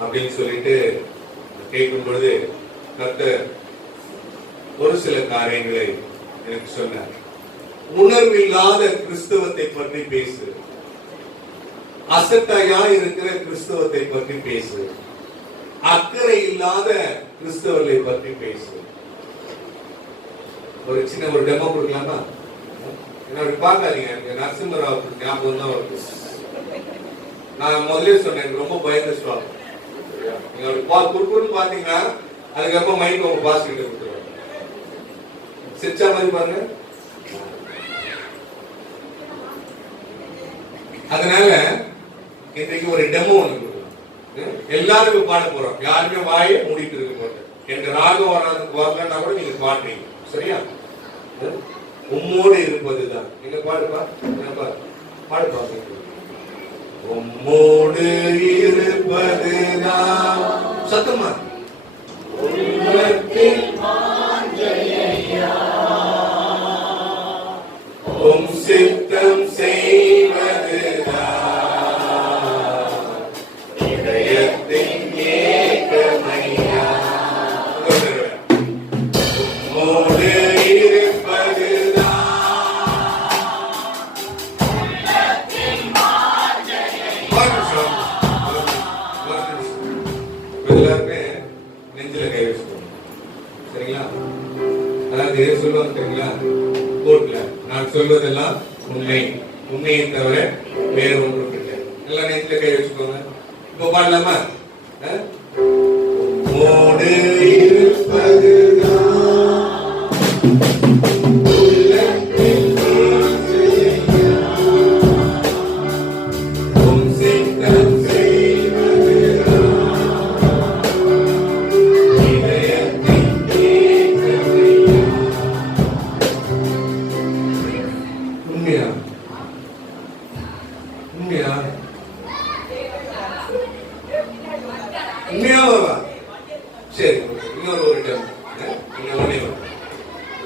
அப்படின்னு சொல்லிட்டு கேட்கும் பொழுது கர்த்தர் ஒரு சில காரியங்களை எனக்கு சொன்னார். உணர்வில்லாத கிறிஸ்தவத்தை பற்றி பேசு, அசட்டையா இருக்கிற கிறிஸ்தவத்தை பற்றி பேசு, அக்கறை இல்லாத கிறிஸ்தவர்களை பற்றி பேசு. ஒரு சின்ன ஒரு டெமோ கொடுக்கலாமா? என்ன பார்க்காதீங்க, நரசிம்மராவ் ஞாபகம் தான் வருது. நான் முதலே சொன்னேன், ரொம்ப பயந்த ஸ்டாப். நீங்க குறுக்குன்னு பாத்தீங்கன்னா அதுக்கப்புறம் மைண்ட் உங்க பாஸ் கிட்ட கொடுத்துருவாங்க. சிரிச்சா மாதிரி பாருங்க. அதனால இன்றைக்கு ஒரு டெமோ ஒன்று கொடுக்கலாம். எல்லாருக்கும் பாட போறோம். யாருமே வாயை மூடிட்டு இருக்க போறோம். எங்க ராகம் வரலன்னா கூட நீங்க பாடுறீங்க. சரியா? உம்மோடு இருப்பதுதான். நீங்க பாடுப்பா, பாடுப்பா. உம்மோடு இருப்பதுதான். சத்தமா உம் சித்தம் செய்வதுதான் இதயத்தின் ஏக்கமையா. உம்மோடு இருப்பதுதான் எல்லாருமே நெஞ்சில கை வச்சுக்கணும். சரிங்களா? அதாவது சொல்லுவாங்க தெரியுங்களா, கோர்ட்ல நான் சொல்வதெல்லாம் உண்மை, உண்மையை தவிர வேற ஒன்றும் இல்லை. எல்லாம் நேரத்துல கை வச்சுக்கோங்க. இப்போ பாடலாமா? உம்மோடு இருப்பதுதான்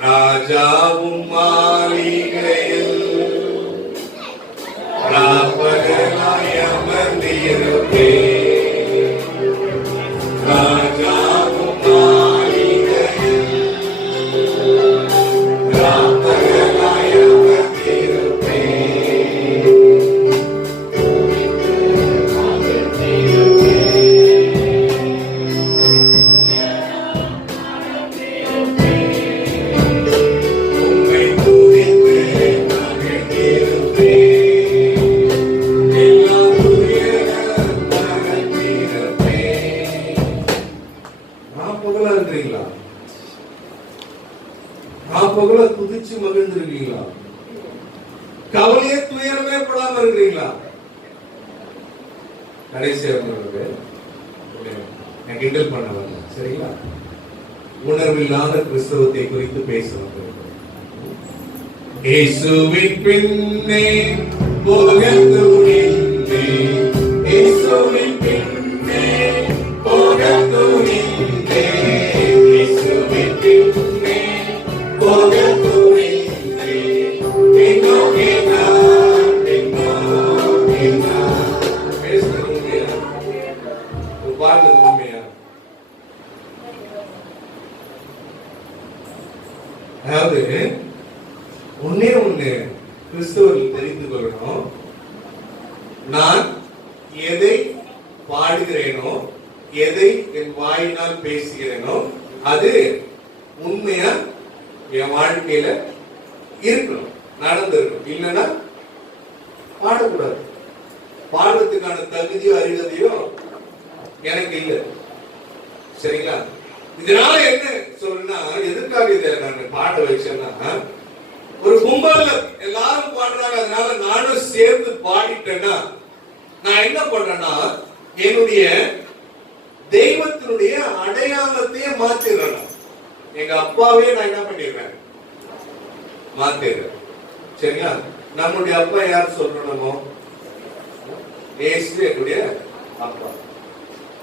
ராஜாவும் மாளிகையில் ராப்பகலாய் அமர்ந்திருப்பே. ராஜாவும் மாளிகையில் ராப்பகலாய் அமர்ந்திருப்பே. குதிச்சு மகிழ்ந்திருக்கீங்களா? கவலையே துயரமே படாம இருக்கிறீங்களா? கடைசியா கிண்டல் பண்ண வரல, சரிங்களா? உணர்வில்லாத கிறிஸ்தவத்தை குறித்து பேசணும். இயேசுவின் பின்னே போகத்துணிந்தே, இயேசுவின் பின்னே போகத்துணிந்தே, இயேசுவின் பின்னே போகத்துணிந்தே. எங்கோ கேனா எங்கோ கேனா பேசுறது உண்மையா? பாடுறது உண்மையா? அதாவது ஒன்னே ஒண்ணு கிறிஸ்தவர்கள் தெரிந்து கொள்ளணும். நான் எதை பாடுகிறேனோ, எதை என் வாயினால் பேசுகிறேனோ, அது உண்மையா என் வாழ்க்கையில இருக்கணும், நடந்திருக்கணும். இல்லைன்னா பாடக்கூடாது. பாடுறதுக்கான தகுதியோ அறிவதையோ எனக்கு இல்லை, சரிங்களா? இதனால என்ன சொல்றேன்னா, எதுக்காக இதை நான் பாட வச்சேன்னா, ஒரு கும்பல்ல எல்லாரும் பாடுறாங்க, அதனால நானும் சேர்ந்து பாடிட்டேன்னா நான் என்ன பண்றேன்னா, என்னுடைய தெய்வத்தினுடைய அடையாளத்தையே மாத்திடுறேன். எங்க அப்பாவே நான் என்ன பண்ணிடுறேன், மாத்திடுறேன். சரிங்களா? நம்முடைய அப்பா யார் சொல்றோமோ, இயேசு என்னுடைய அப்பா.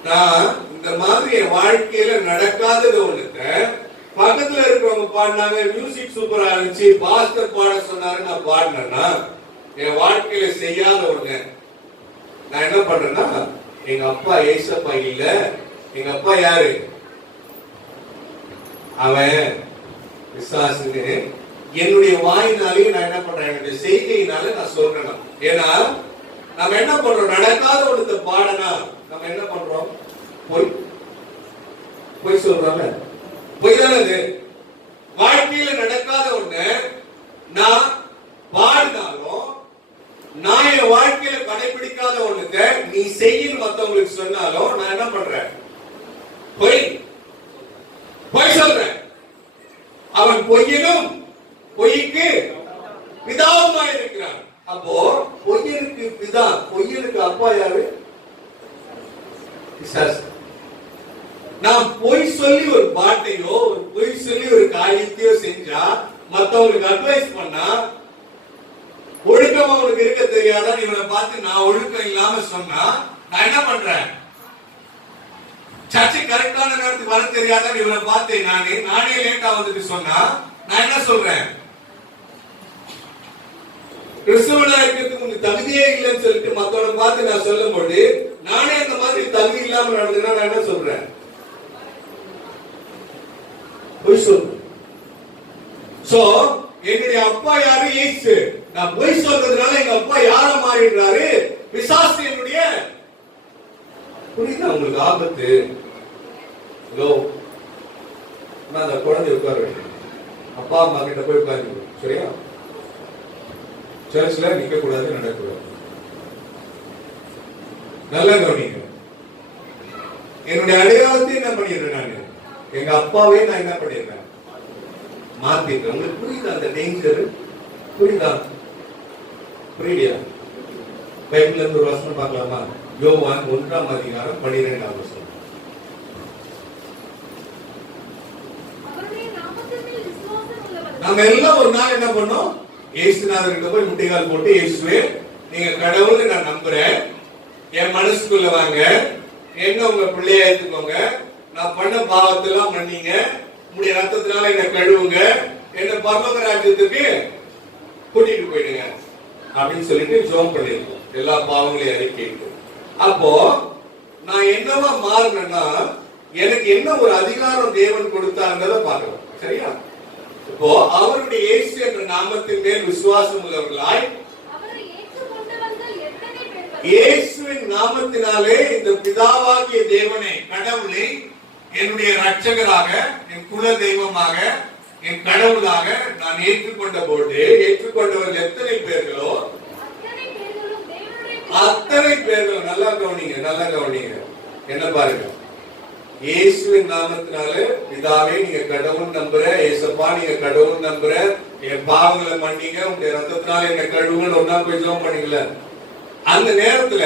நான் இந்த மாதிரி என் வாழ்க்கையில நடக்காதது ஒண்ணுத்த பக்கத்துல இருக்கிறவங்க பாடினாங்க, மியூசிக் சூப்பரா இருந்துச்சு, பாஸ்டர் பாட சொன்னாரு, நான் பாடினேன்னா என் வாழ்க்கையில செய்யாத ஒண்ணு நான் என்ன பண்றேன்னா, எங்க அப்பா ஏசப்பா இல்ல, எங்க அப்பா யாரு, அவன் விசுவாசுன்னு என்னுடைய வாயினாலே நான் என்ன பண்றேன், என்னுடைய செய்தியினால நான் சொல்றேன். ஏன்னா நம்ம என்ன பண்றோம், நடக்காத ஒண்ணு பாடனா நம்ம என்ன பண்றோம், போய் சொல்றோம்ல, பொய் தானே அது. வாழ்க்கையில நடக்காத ஒண்ணு நான் பாடினாலும், நான் என் வாழ்க்கையில கடைபிடிக்காத ஒண்ணுக்கு நீ செய்யும் மத்தவங்களுக்கு சொன்னாலும் நான் என்ன பண்றேன், பொய் சொல்றேன். அவன் பொய்யிலும் பொய்க்கு பிதாவுமா இருக்கிறான். அப்போ பொய்யனுக்கு பிதா, பொய்யனுக்கு அப்பா யாரு, பிசாசு. நான் பொய் சொல்லி ஒரு பாட்டையோ, ஒரு பொய் சொல்லி ஒரு காரியத்தையோ செஞ்சா, மத்தவங்களுக்கு அட்வைஸ் பண்ணா, ஒழுக்கம் அவனுக்கு இருக்க தெரியாதா, இவனை பார்த்து நான் ஒழுக்கம் இல்லாம சொன்னா நான் என்ன பண்றேன், சர்ச்சை கரெக்டான நேரத்துக்கு வர தெரியாதா, இவனை பார்த்து நானே லேட்டா வந்துட்டு சொன்னா நான் என்ன சொல்றேன், கிறிஸ்துவனா இருக்கிறதுக்கு உனக்கு தகுதியே இல்லைன்னு சொல்லிட்டு மத்தவனை பார்த்து நான் சொல்லும் போது, நானே அந்த மாதிரி தகுதி இல்லாம நடந்ததுன்னா நான் என்ன சொல்றேன், பொய் சொல்றேன். சோ என்னுடைய அப்பா யாரு, இயேசு. நான் பொய் சொல்றதுனால எங்க அப்பா யார மாறிடுறாரு, பிசாசு என்னுடைய. புரியுதா உங்களுக்கு ஆபத்து? அந்த குழந்தை உட்கார, அப்பா அம்மா கிட்ட போய் உட்காரு, சரியா? சர்ச்ல நிக்க கூடாது, நடக்கூடாது. நல்லா கவனிங்க. என்னுடைய அடையாளத்தை என்ன பண்ணிடுறேன் நான்? எங்க அப்பாவே நான் என்ன பண்ணிடுறேன்? மாத்திட்டேன். உங்களுக்கு புரியுதா அந்த டேஞ்சர்? புரியுதா? புரியலையா? பைபிள்ல இருந்து ஒரு வசனம் பார்க்கலாமா? யோவான் 1:12 நம்ம எல்லாம் ஒரு நாள் என்ன பண்ணோம்? இயேசுநாதர்கிட்ட போய் முட்டைகால் போட்டு, இயேசுவே நீங்க கடவுள்னு நான் நம்புறேன், என் மனசுக்குள்ள வாங்க, என்ன உங்க பிள்ளையா ஏத்துக்கோங்க, நான் பண்ண பாவத்தெல்லாம் மன்னிங்க, உங்களுடைய ரத்தத்தினால என்ன கழுவுங்க, என்ன பரலோக ராஜ்யத்துக்கு கூட்டிட்டு போயிடுங்க அப்படின்னு சொல்லிட்டு ஜெபம் பண்ணிருக்கோம். எல்லா பாவங்களையும் அறிக்கையிட்டு. அப்போ நான் என்னவா மாறினேன்னா, எனக்கு என்ன ஒரு அதிகாரம் தேவன் கொடுத்தாங்கிறத பார்க்கணும். சரியா? இப்போ அவருடைய இயேசு என்ற நாமத்தின் மேல் விசுவாசம் உள்ளவர்களாய், இயேசுவின் நாமத்தினாலே இந்த பிதாவாகிய தேவனை, கடவுளை என்னுடைய இரட்சகராக, என் குல தெய்வமாக, என் கடவுளாக நான் ஏற்றுக்கொண்ட போது, ஏற்றுக்கொண்டவர்கள் எத்தனை பேர்களோ அத்தனை பேர்களும், நல்லா கவனிங்க, நல்லா கவனிங்க, என்ன பாருங்க, இயேசுவின் நாமத்தினால பிதாவே நீங்க கடவுள் நம்புற, ஏசப்பா நீங்க கடவுள் நம்புற, என் பாவங்களை மன்னிங்க, உங்களுடைய ரத்தத்தினால என்ன கழுவுன்னு ஒன்னா போய் ஜெபம் பண்ணீங்கல, அந்த நேரத்துல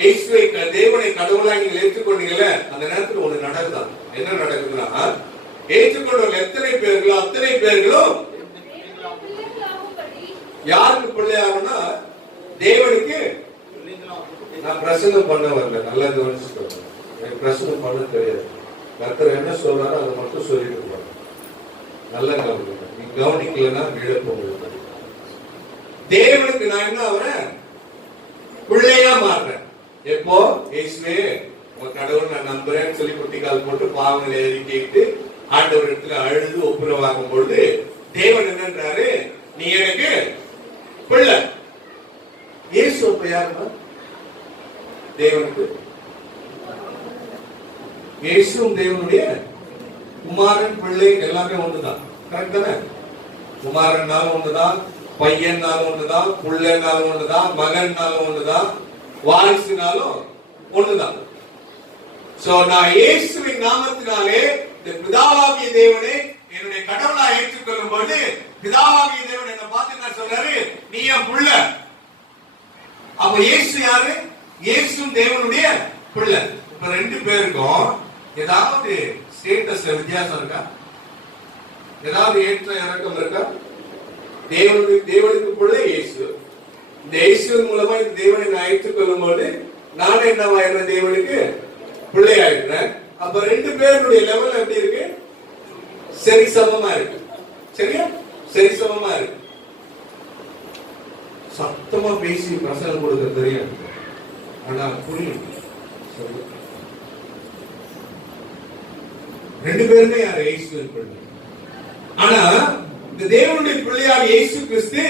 இயேசுவை தேவனை கடவுளா நீங்க ஏற்றுக்கொண்டீங்கல்ல, அந்த நேரத்துல ஒண்ணு நடக்குதான். என்ன நடக்குதுன்னா, ஏற்றுக்கொண்டவர்கள் எத்தனை பேர்களோ அத்தனை பேர்களும் யாருக்கு பிள்ளையாகும்னா தேவனுக்கு. நான் பிரசங்கம் பண்ண வரல, நல்லா கவனிச்சு, எனக்கு பிரசங்கம் பண்ண தெரியாது. கர்த்தர் என்ன சொல்றாரோ அதை மட்டும் சொல்லிட்டு இருப்பாங்க. நல்லா கவனிக்க, நீ கவனிக்கலன்னா இழப்பு. தேவனுக்கு நான் என்ன ஆகிறேன்? பிள்ளையா மாறுறேன். எப்போ? இயேசுவே உங்க கடவுள் நான் நம்புறேன்னு சொல்லி குட்டிக்கால் போட்டு பாவங்களை ஏறி கேட்டு ஆண்டவர் இடத்துல அழுது ஒப்புரவாகும் பொழுது தேவன் என்னன்றாரு? நீ எனக்கு பிள்ளை. இயேசு அப்ப யாருமா? தேவனுக்கு. இயேசுவும் தேவனுடைய குமாரன், பிள்ளை எல்லாமே ஒண்ணுதான். கரெக்ட் தானே? குமாரன்னாலும் ஒண்ணுதான், பையன்னாலும் ஒண்ணுதான், புள்ளனாலும் ஒண்ணுதான், மகன்னாலும் ஒண்ணுதான், வாரிசுனாலும் ஒண்ணுதான். சோ நான் இயேசுவின் நாமத்தினாலே இந்த பிதாவாகிய தேவனை என்னுடைய கடவுளா ஏற்றுக்கொள்ளும் போது பிதாவாகிய தேவன் என்ன பார்த்து என்ன சொல்றாரு? நீ என் புள்ள. அப்ப இயேசு யாரு? இயேசுவும் தேவனுடைய பிள்ளை. இப்ப ரெண்டு பேருக்கும் ஏதாவது ஸ்டேட்டஸ்ல வித்தியாசம் இருக்கா? ஏதாவது ஏற்ற இறக்கம் இருக்கா? தேவனுக்கு பிள்ளை இயேசு. இந்த இயேசுவின் மூலமா இந்த தேவனை நான் ஏற்றுக்கொள்ளும் போது நானே என்னவாயிடுறேன்? தேவனுக்கு பிள்ளை ஆயிடுறேன். அப்ப ரெண்டு பேருடைய லெவல் எப்படி இருக்கு? சரி சமமா இருக்கு. சரியா? சரி சமமா இருக்கு. சத்தமா பேசி பிரசங்கம் கொடுக்க தெரியும், ஆனா புரியும். ரெண்டு பேருமே யார்? இயேசுவின் பிள்ளை. ஆனா இந்த தேவனுடைய பிள்ளையாக இயேசு கிறிஸ்து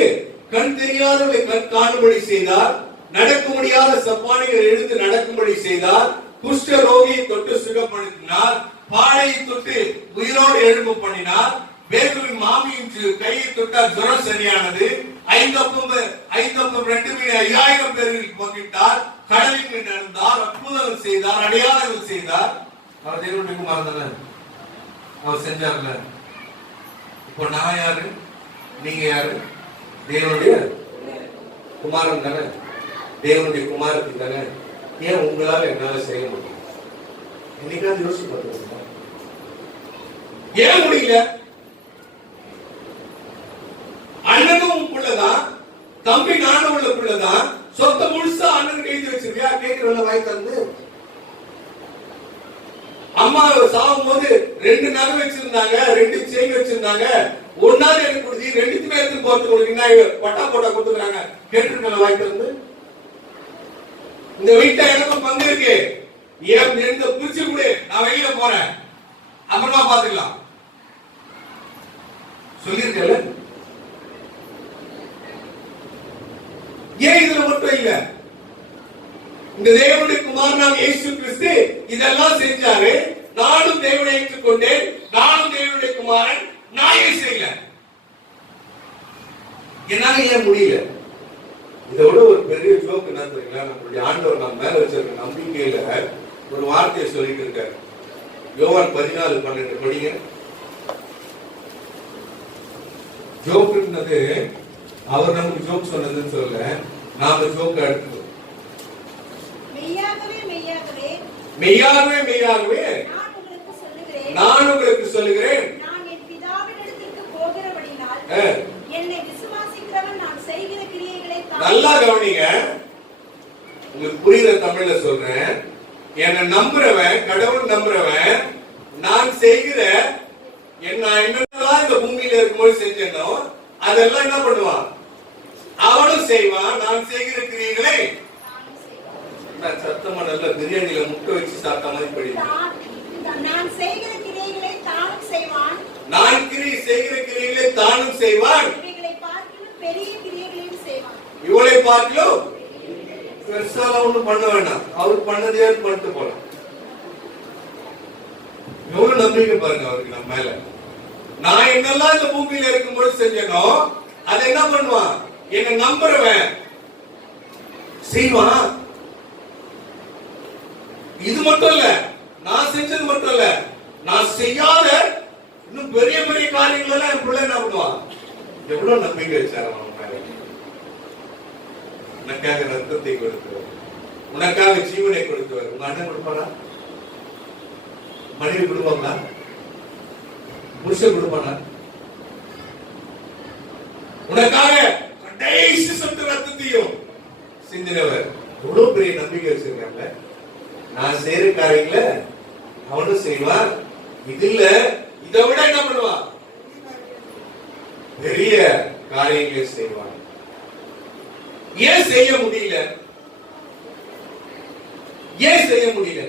கண் தெரியாதவர்களை கண் காணும்படி செய்தார், நடக்க முடியாத சப்பானிகள் எழுந்து நடக்கும்படி செய்தார், குஷ்ட ரோகியை தொட்டு சுகப்படுத்தினார், பாடையை தொட்டு உயிரோடு எழும்ப பண்ணினார், பேதுருவின் மாமியின் கையை தொட்டால் ஜுரம் சரியானது, 5 2 மீன் 5000 பேருக்கு பங்கிட்டார், கடலின் மீன் நடந்தார், அற்புதங்கள் செய்தார், அடையாளங்கள் செய்தார். அவர் தேவனுடைய குமாரன் தானே? அவர் செஞ்சார்ல. இப்போ நான் யாரு? நீங்க யாரு? தேவனுடைய குமாரன் தானே? தேவனுடைய குமாரத்தி தானே? ஏன் உங்களால என்னால செய்ய முடியும்? என்னைக்காவது யோசிச்சு பார்த்தீங்களா? ஏன் முடியல? அண்ணனும் பிள்ளைதான், தம்பி நானும் உள்ள பிள்ளைதான், சொத்த முழுசா அண்ணன் கைது வச்சிருக்கியா? கேட்கிறவங்க வாய் தந்து. அம்மா சாகும் போது 2 நகை வச்சிருந்தாங்க, 2 செயின் வச்சிருந்தாங்க, ஒன்னாவது எனக்கு கொடுத்து 2 எடுத்து போறது உங்களுக்கு பட்டா போட்டா கொடுத்துறாங்க. கேட்டிருக்கல வாய் தந்து. இந்த வீட்டை எனக்கும் பங்கு இருக்கு, ஏன் பிரிச்சு கொடு, நான் வெளியில போறேன், அப்புறமா பாத்துக்கலாம் சொல்லிருக்கல. ஏன் இதுல மட்டும் இல்ல? இந்த தேவனுடைய குமாரனாக இயேசு கிறிஸ்து இதெல்லாம் செஞ்சாரு. நானும் தேவனை ஏற்றுக்கொண்டேன், நானும் தேவனுடைய குமாரன், நான் ஏன் செய்யல? என்னால ஏன் முடியல? இதோட ஒரு பெரிய ஜோக் என்ன தெரியுங்களா? நம்மளுடைய ஆண்டவர் நம்ம மேல வச்சிருக்க நம்பிக்கையில ஒரு வார்த்தையை சொல்லிட்டு இருக்காரு. யோவான் 14:12 படிங்க. ஜோக்குன்றது அவர் நமக்கு ஜோக் சொன்னதுன்னு சொல்ல, நாம ஜோக் எடுத்துக்கோ. மெய்யாகவே மெய்யாகவே நான் உங்களுக்கு சொல்லுகிறேன், நான் என் பிதாவினிடத்திற்கு போகிறபடியால் என்னை விசுவாசிக்கிறவன் நான் செய்கிற கிரியைகளை நல்லா கவனிங்க. உங்களுக்கு புரியுற தமிழ்ல சொல்றேன். என்னை நம்புறவன், கடவுள் நம்புறவன், நான் செய்கிற நான் என்னென்னலாம் இந்த பூமியில இருக்கும்போது செஞ்சேனோ அதெல்லாம் என்ன பண்ணுவான்? அவனும் செய்வான். நான் செய்கிற கிரியைகளை சத்தமா நல்ல பிரியாணியில முட்டை வச்சு சாப்பிட்ட மாதிரி படிப்பான். நான் செய்கிற கிரியைகளை தானும் செய்வான். நான் செய்கிற கிரியைகளை தானும் செய்வான். இவைகளை பார்க்கிலும் பெரிய கிரியைகளையும் செய்வான். இவளை பார்க்கிலும் பெருசாலாம் ஒண்ணும் பண்ண வேண்டாம். அவர் பண்ணதே பண்ணிட்டு போலாம். எவ்வளவு நம்பிக்கை பாருங்க அவருக்கு நம்ம மேல. நான் என்னெல்லாம் இந்த பூமியில இருக்கும்போது செஞ்சேனோ அதை என்ன பண்ணுவான்? என்ன நம்புறவன் செய்வான். இது மட்டும் இல்ல, நான் செஞ்சது மட்டும் இல்ல, நான் செய்யாத இன்னும் பெரிய பெரிய காரியங்கள் எல்லாம் என் பிள்ளை என்ன பண்ணுவான்? எவ்வளவு நம்பிக்கை வச்சாரு அவன் மேல. உனக்காக ரத்தத்தை கொடுத்தவர், உனக்காக ஜீவனை கொடுத்தவர். உங்க அண்ணன் கொடுப்பாரா? மனைவி கொடுப்பாங்களா? புருஷன் கொடுப்பானா? உனக்காக கடைசி சொட்டு ரத்தத்தையும் சிந்தினவர். எவ்வளவு பெரிய நம்பிக்கை வச்சிருக்காங்க. நான் செய்யற காரியங்கள அவனும் செய்வான். இது இல்ல, இதை விட என்ன பண்ணுவான்? பெரிய காரியங்களை செய்வான். ஏன் செய்ய முடியல? ஏன் செய்ய முடியல?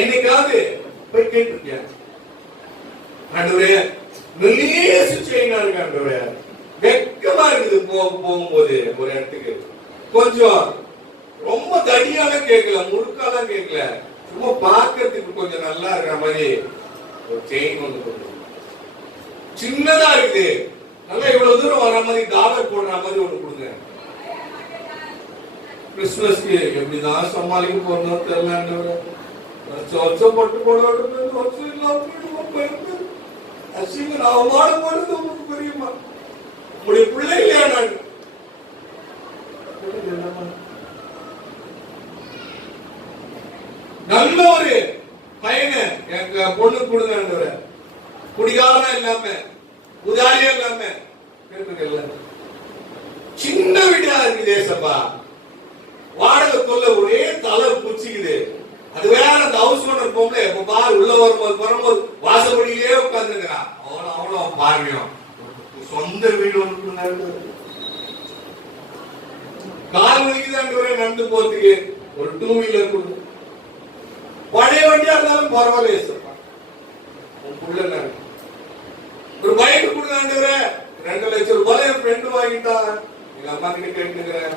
என்னைக்காவது போய் கேட்டிருக்கியா? ஆண்டவரே நிறைய சுச்சுவேஷனா இருக்கு ஆண்டவரே, வெக்கமா இருக்குது போகும்போது ஒரு இடத்துக்கு. கொஞ்சம் ரொம்ப தடியால கேட்கல, முறுக்காலாம் கேட்கல, சும்மா பார்க்கறதுக்கு கொஞ்சம் நல்லா இருக்கிற மாதிரி ஒரு செயின் ஒன்று கொண்டு சின்னதா இருக்குது. நல்லா இவ்வளவு தூரம் வர மாதிரி டாலர் போடுற மாதிரி ஒண்ணு கொடுங்க. கிறிஸ்துமஸ்க்கு எப்படிதான் சமாளிக்க போறோம் தெரியல. பட்டு அவமான போறது உங்களுக்கு புரியுமா? உங்களுடைய பிள்ளை இல்லையா? நான் நல்ல ஒரு பையனை எங்க பொண்ணு கொடுங்க. குடிகாரனா இல்லாம, உதாரியா இல்லாம, சின்ன வீடா இருக்குது சப்பா. வாடகை தொல்லை ஒரே தலை பூச்சிக்குது. அது வேற அந்த ஹவுஸ் ஓனர் போகல. இப்ப பாரு, உள்ள வரும்போது வாசப்படியிலே உட்கார்ந்துருக்கிறான். அவ்வளவு பார்வையும் சொந்த வீடு ஒன்று. கால் வலிக்குதான் நடந்து போறதுக்கு ஒரு 2 வீலர் கொடுங்க. பழைய வண்டியா இருந்தாலும் பரவாயில்ல. ஒரு பைக் கொடுங்க. 2 லட்சம் ரூபாய் என் ஃப்ரெண்டு வாங்கிட்டான். எங்க அம்மா கிட்ட கேட்டுக்கிறேன்.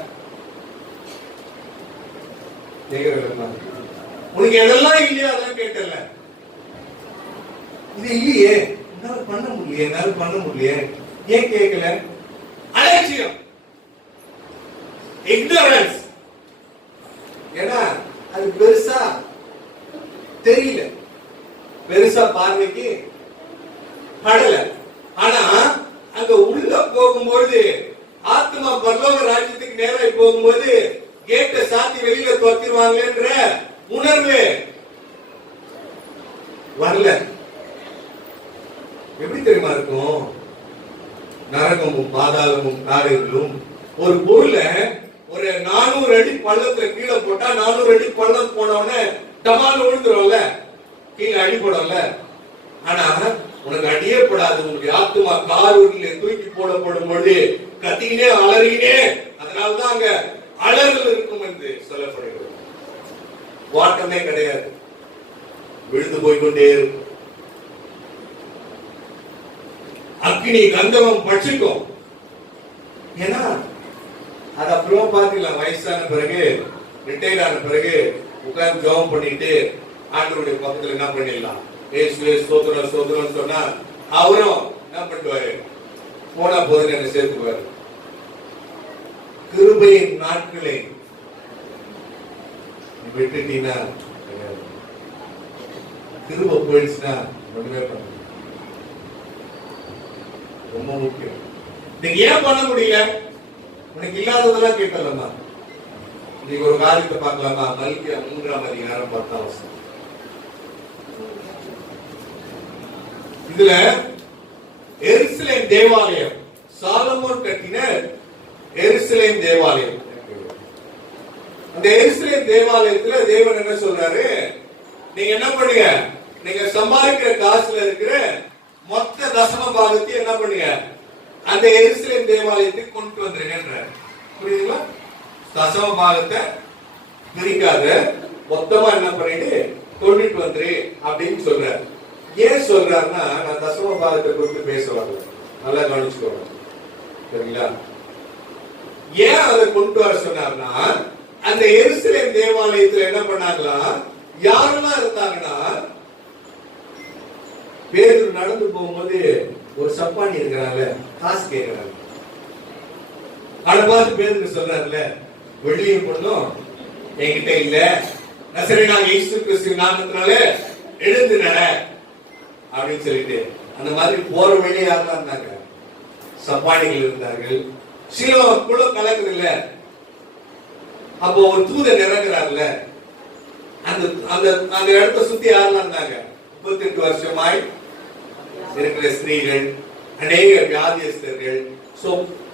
உனக்கு எதெல்லாம் இல்லையா அதான் கேட்டல. இது இல்லையே, என்னால பண்ண முடியல, என்னால பண்ண முடியல. ஏன் கேட்கல? அலட்சியம், இக்னோரன்ஸ். ஏன்னா அது பெருசா தெரியல, பெருசா பார்வைக்கு படல. ஆனா அங்க உள்ள போகும்போது, ஆத்மா பரலோக ராஜ்யத்துக்கு நேராக போகும்போது கேட்ட சாத்தி வெளியில துரத்திடுவாங்கன்ற உணர்வு வரல. எப்படி தெரியுமா இருக்கும்? நரகமும் பாதாளமும் காரியங்களும் ஒரு பொருளை ஒரு 400 அடி பள்ளத்துல கீழே போட்டா 400 அடி பள்ளம் போனவன டமால் விழுந்துரும்ல, கீழே அடி போடல. ஆனா உனக்கு அடியே படாது. உன்னுடைய ஆத்மா காரூரிலே தூக்கி போடப்படும் பொழுது கத்திக்கினே அலறினே. அதனால்தான் அங்க அலறல் இருக்கும் என்று சொல்லப்படுகிறது. வாட்டமே கிடையாது, விழுந்து போய்கொண்டே இருக்கும். அக்னி கந்தகம் பட்சிக்கும். ஏன்னா அது அப்புறம் பாத்துக்கலாம். வயசான பிறகு, ரிட்டையர் ஆன பிறகு உட்கார்ந்து ஜெபம் பண்ணிட்டு ஆண்டவருடைய பக்கத்துல என்ன பண்ணிடலாம், இயேசுவே ஸ்தோத்திரம் ஸ்தோத்திரம் சொன்னா அவரும் என்ன பண்ணுவாரு? போனா போதுன்னு என்ன சேர்த்துக்குவாரு. கிருபையின் நாட்களை விட்டுட்டீங்கன்னா கிருபை போயிடுச்சுன்னா ஒண்ணுமே பண்ண முடியாது. ரொம்ப முக்கியம். நீங்க ஏன் பண்ண முடியல? உனக்கு இல்லாததெல்லாம் கேட்டலமா. நீங்க ஒரு காரியத்தை பார்க்கலாமா? மல்கியா 3ஆம் அதிகாரம் 10ஆம் வசனம். இதுல எருசலேம் தேவாலயம், சாலமோன் கட்டின எருசலேம் தேவாலயம். அந்த எருசலேம் தேவாலயத்துல தேவன் என்ன சொல்றாரு? நீங்க என்ன பண்ணுங்க, நீங்க சம்பாதிக்கிற காசுல இருக்கிற மொத்த தசம பாகத்தை என்ன பண்ணுங்க, அந்த எருசலேம் தேவாலயத்துக்கு கொண்டு வந்துருங்க. புரியுதுங்களா? தசம பாகத்தை பிரிக்காத, மொத்தமா என்ன பண்ணிட்டு கொண்டுட்டு வந்துரு அப்படின்னு சொல்றாரு. ஏன் சொல்றாருன்னா, நான் தசம பாகத்தை குறித்து பேச வரல, நல்லா கவனிச்சுக்கோங்க. சரிங்களா? ஏன் அதை கொண்டு வர சொன்னார்னா, அந்த எருசலேம் தேவாலயத்துல என்ன பண்ணாங்களா, யாரெல்லாம் இருந்தாங்கன்னா, பேதுரு நடந்து போகும்போது ஒரு சப்பானி இருக்கிறாங்க, காசு கேட்கிறாங்க. அதை பார்த்து பேதுரு சொல்றாருல, வெள்ளியும் பொண்ணும் என்கிட்ட இல்ல, நசரேயனாகிய இயேசு கிறிஸ்து நாமத்தினால எழுந்து நட அப்படின்னு சொல்லிட்டு, அந்த மாதிரி போற வழியா யாரெல்லாம் இருந்தாங்க, சப்பானிகள் இருந்தார்கள். சில குளம் கலக்குது இல்ல, அப்போ ஒரு தூதன் இறங்குறாருல, அந்த அந்த அந்த இடத்தை சுத்தி யாரெல்லாம் இருந்தாங்க, 38 வருஷமாய் இருக்கிற ஸ்திரீகள், அநேக வியாதியஸ்தர்கள். சோ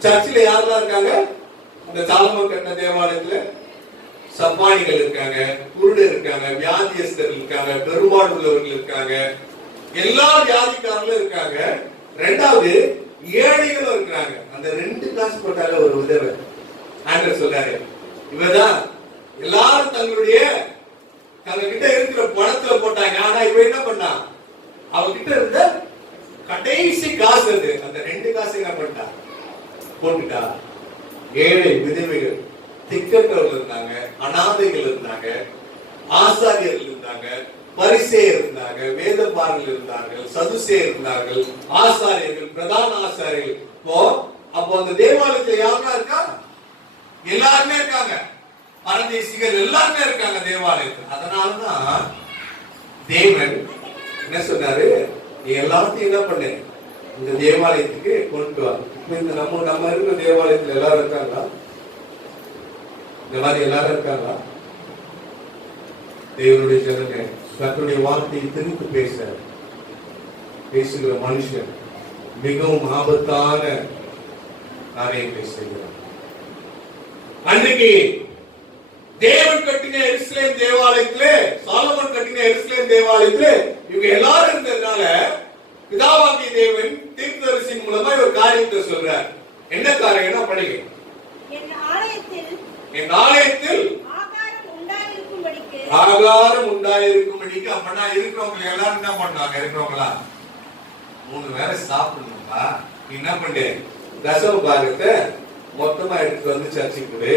சர்ச்சில் யாரெல்லாம் இருக்காங்க? அந்த சாலமோன் கட்டின தேவாலயத்துல சப்பானிகள் இருக்காங்க, குருடர் இருக்காங்க, வியாதியஸ்தர்கள் இருக்காங்க, பெரும்பாடு உள்ளவர்கள் இருக்காங்க, எல்லா வியாதிக்காரர்களும் இருக்காங்க. ரெண்டாவது ஏழைகளும் இருக்கிறாங்க. அந்த 2 காசு போட்டால ஒரு உதவி ஆண்டவர் சொல்றாரு, இவதான் எல்லாரும் தங்களுடைய கிட்ட இருக்கிற பணத்துல போட்டாங்க. ஆனா இவ என்ன பண்ணா, அவகிட்ட இருந்த கடைசி காசு அது, அந்த 2 காசு என்ன பண்ணிட்டா, போட்டுட்டா. ஏழை, விதவைகள், திக்கற்றவர்கள் இருந்தாங்க, அனாதைகள் இருந்தாங்க, ஆசாரியர்கள் இருந்தாங்க, பரிசேயர் இருந்தாங்க, வேதபாரர்கள் இருந்தார்கள், சதுசேயர் இருந்தார்கள், ஆசாரியர்கள், பிரதான ஆசாரியர்கள். அப்போ அந்த தேவாலயத்துல யாரெல்லாம் இருக்கா? எல்லாருமே இருக்காங்க. பரதேசிகள் எல்லாருமே இருக்காங்க தேவாலயத்தில். அதனாலதான் தேவன் என்ன சொன்னாரு, நீ எல்லாத்தையும் என்ன பண்ணு, இந்த தேவாலயத்துக்கு கொண்டு வா. இப்ப இந்த நம்ம இருக்கிற தேவாலயத்துல எல்லாரும் இருக்காங்களா? இந்த மாதிரி எல்லாரும் இருக்காங்களா? தேவனுடைய ஜனங்க, கர்த்தருடைய வார்த்தையை திருப்பி பேசுகிற மனுஷன் மிகவும் ஆபத்தான காரியங்களை செய்கிறார். அன்னைக்கு தேவன் கட்டின எருசலேம் தேவாலயத்திலே, சாலமோன் கட்டின எருசலேம் தேவாலயத்திலே இவங்க எல்லாரும் இருந்ததுனால பிதாவாகிய தேவன் தீர்க்கதரிசியின் மூலமா ஒரு காரியத்தை சொல்றார். என்ன காரியம்? படிங்க. என் ஆலயத்தில் ஆகாரம் உண்டாயிருக்கும்படிக்கு. அப்படின்னா இருக்கிறவங்க எல்லாரும் என்ன பண்ணாங்க? இருக்கிறவங்களா 3 வேளை சாப்பிடணும்பா, என்ன பண்ணு, தசம பாகத்தை மொத்தமா எடுத்து வந்து சர்ச்சைக்கு கொடு.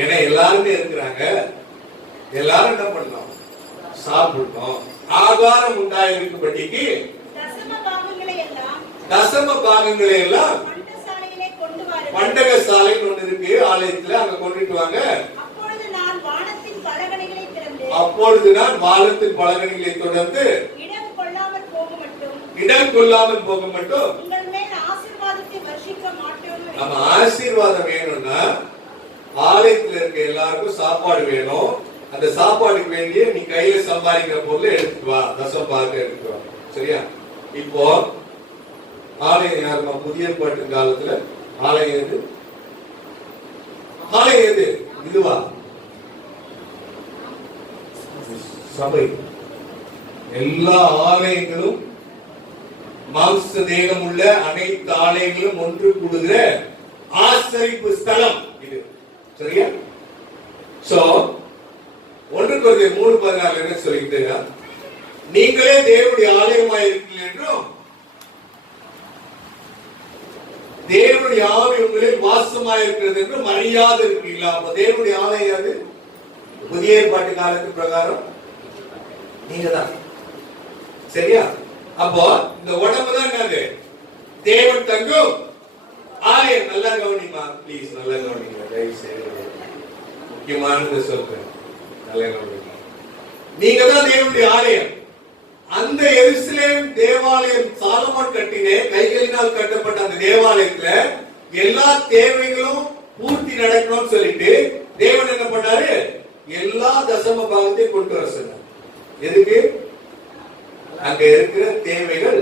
ஏன்னா எல்லாருமே இருக்கிறாங்க, எல்லாரும் என்ன பண்ணணும், சாப்பிடணும். ஆகாரம் உண்டாயிருக்கும்படிக்கு தசம பாகங்களை எல்லாம் பண்டக சாலைன்னு ஒண்ணு இருக்கு ஆலயத்துல, அங்க கொண்டுட்டு வாங்க. அப்பொழுது நான் வானத்தின் பலகணிகளை தொடர்ந்து இடம் கொள்ளாமல் போக மட்டும் நம்ம ஆசீர்வாதம் வேணும்னா, ஆலயத்துல இருக்க எல்லாருக்கும் சாப்பாடு வேணும். அந்த சாப்பாடுக்கு வேண்டிய நீ கையில சம்பாதிக்கிற பொருளை எடுத்துட்டு வா, தசம பாகத்தை எடுத்துட்டு வா. சரியா? இப்போ ஆலயம் யாருமா? புதிய ஏற்பாட்டு காலத்துல ஆலயம் எது? ஆலயம் எது? இதுவா? சபை. எல்லா ஆலயங்களும், மாம்ச தேகம் உள்ள அனைத்து ஆலயங்களும் ஒன்று கூடுகிற ஆசரிப்பு ஸ்தலம் இது. சரியா? சோ 1 கொரிந்தியர் 3:14 என்ன சொல்லிட்டு, நீங்களே தேவனுடைய ஆலயமாய் இருக்கிறீர்கள் என்றும் தேவனுடைய ஆவி உங்களில் வாசமாய் இருக்கிறது என்றும் அறியாத இருக்கிறீங்களா? அப்ப தேவனுடைய ஆலயம் அது புதிய ஏற்பாட்டு காலத்து பிரகாரம் நீங்க தான். சரியா? அப்போ இந்த உடம்பு தான் என்னது? தேவன் தங்கும் ஆலயம். நல்லா கவனிமா ப்ளீஸ், நல்லா கவனிங்க தயவு செய்து, முக்கியமானது சொல்றேன், நல்லா கவனிங்க. நீங்க தான் தேவனுடைய ஆலயம். அந்த எருசலேம் தேவாலயம் சாலமோன் கட்டின கைகளினால் கட்டப்பட்ட அந்த தேவாலயத்துல எல்லா தேவைகளும் பூர்த்தி நடக்கணும்னு சொல்லிட்டு தேவன் என்ன பண்ணாரு, எல்லா தசம பாகத்தையும் கொண்டு வர சொன்னார். எதுக்கு? அங்க இருக்கிற தேவைகள்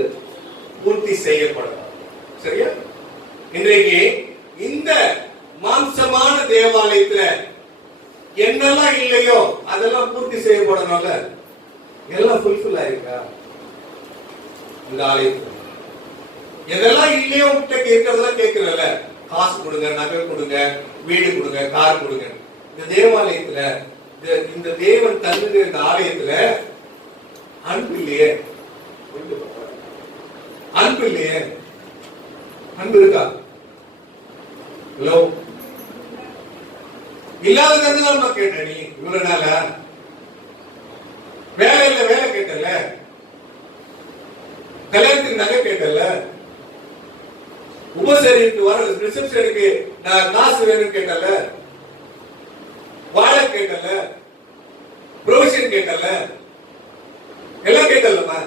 பூர்த்தி செய்யப்படும். சரியா? இன்றைக்கு இந்த மாம்சமான தேவாலயத்துல என்னெல்லாம் இல்லையோ அதெல்லாம் பூர்த்தி செய்யப்படணும்ல. எல்லாம் ஃபுல்ஃபில் ஆயிருக்கா இந்த ஆலயத்துல? எதெல்லாம் இல்லையோ உங்ககிட்ட கேட்கறதெல்லாம் கேட்கிறல, காசு கொடுங்க, நகை கொடுங்க, வீடு கொடுங்க, கார் கொடுங்க. இந்த தேவாலயத்துல இந்த தேவன் தங்குகிற இந்த ஆலயத்துல அன்பு இல்லையே, அன்பு இல்லையே. அன்பு இருக்கா? ஹலோ, இல்லாததுதான் நான் கேட்டேன். நீ இவ்வளவு நாள வேலை இல்ல, வேலை கேட்டல, கல்யாணத்துக்கு நகை கேட்டல, உபசரிக்கு வர ரிசப்ஷனுக்கு நான் காசு வேணும்னு கேட்டல, வாழை கேட்டல, ப்ரொவிஷன் கேட்டல, எல்லாம் கேட்டலமா.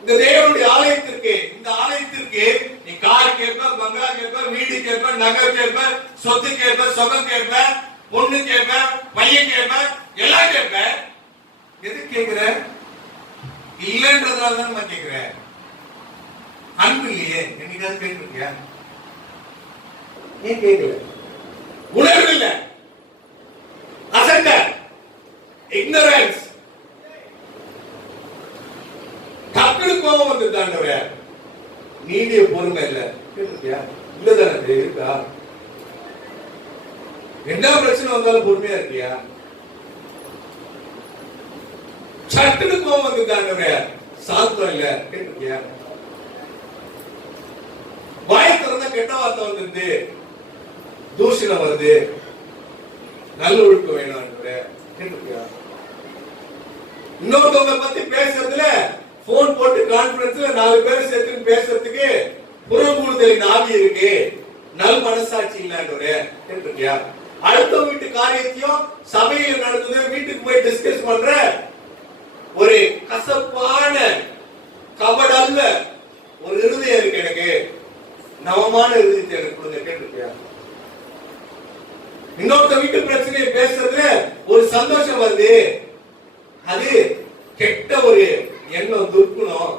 இந்த தேவனுடைய ஆலயத்திற்கு, இந்த ஆலயத்திற்கு நீ கார் கேட்ப, பங்களா கேட்ப, வீடு கேட்ப, நகை கேட்ப, சொத்து கேட்ப, சொகம் கேட்ப, பொண்ணு கேட்ப, பையன் கேட்ப, எல்லாம் கேட்ப. எது கேட்கிற? இல்லன்றதுனால தான் நான் கேட்கிறேன். அன்பு இல்லையே. என்னைக்காவது கேட்டிருக்கியா? ஏன் கேட்கல? உணர்வு இல்ல, அசட்ட, இக்னரன்ஸ். டக்குனு கோபம் வந்து தாண்டவரே, நீதிய பொறுமை இல்ல. கேட்டிருக்கியா? இல்லதானே இருக்கா? என்ன பிரச்சனை வந்தாலும் பொறுமையா இருக்கியா? சட்டுன்னு கோபம் வந்து தாண்டவரே, சாந்தம் இல்ல. கேட்டிருக்கியா? வாய் திறந்தா கெட்ட வார்த்தை வந்துருது, தூஷணம் வருது, நல்ல ஒழுக்கம் வேணும். கேட்டிருக்கியா? இன்னொருத்தவங்க பத்தி பேசுறதுல போன் போட்டு கான்பரன்ஸ்ல 4 பேர் சேர்த்து பேசுறதுக்கு புறம்பூடுதலின் ஆவி இருக்கு, நல் மனசாட்சி இல்லாண்டவரே. கேட்டிருக்கியா? அடுத்த வீட்டு காரியத்தையும் சபையில் நடக்குது, வீட்டுக்கு போய் டிஸ்கஸ் பண்ற ஒரு கசப்பான கபடல்ல ஒரு இருதயம் இருக்கு எனக்கு, நவமான இருதயத்தை எனக்கு கொடுங்க. கேட்டிருக்கியா? இன்னொருத்த வீட்டு பிரச்சனையை பேசுறதுல ஒரு சந்தோஷம் வருது, அது கெட்ட ஒரு எண்ணம், துர்க்குணம்.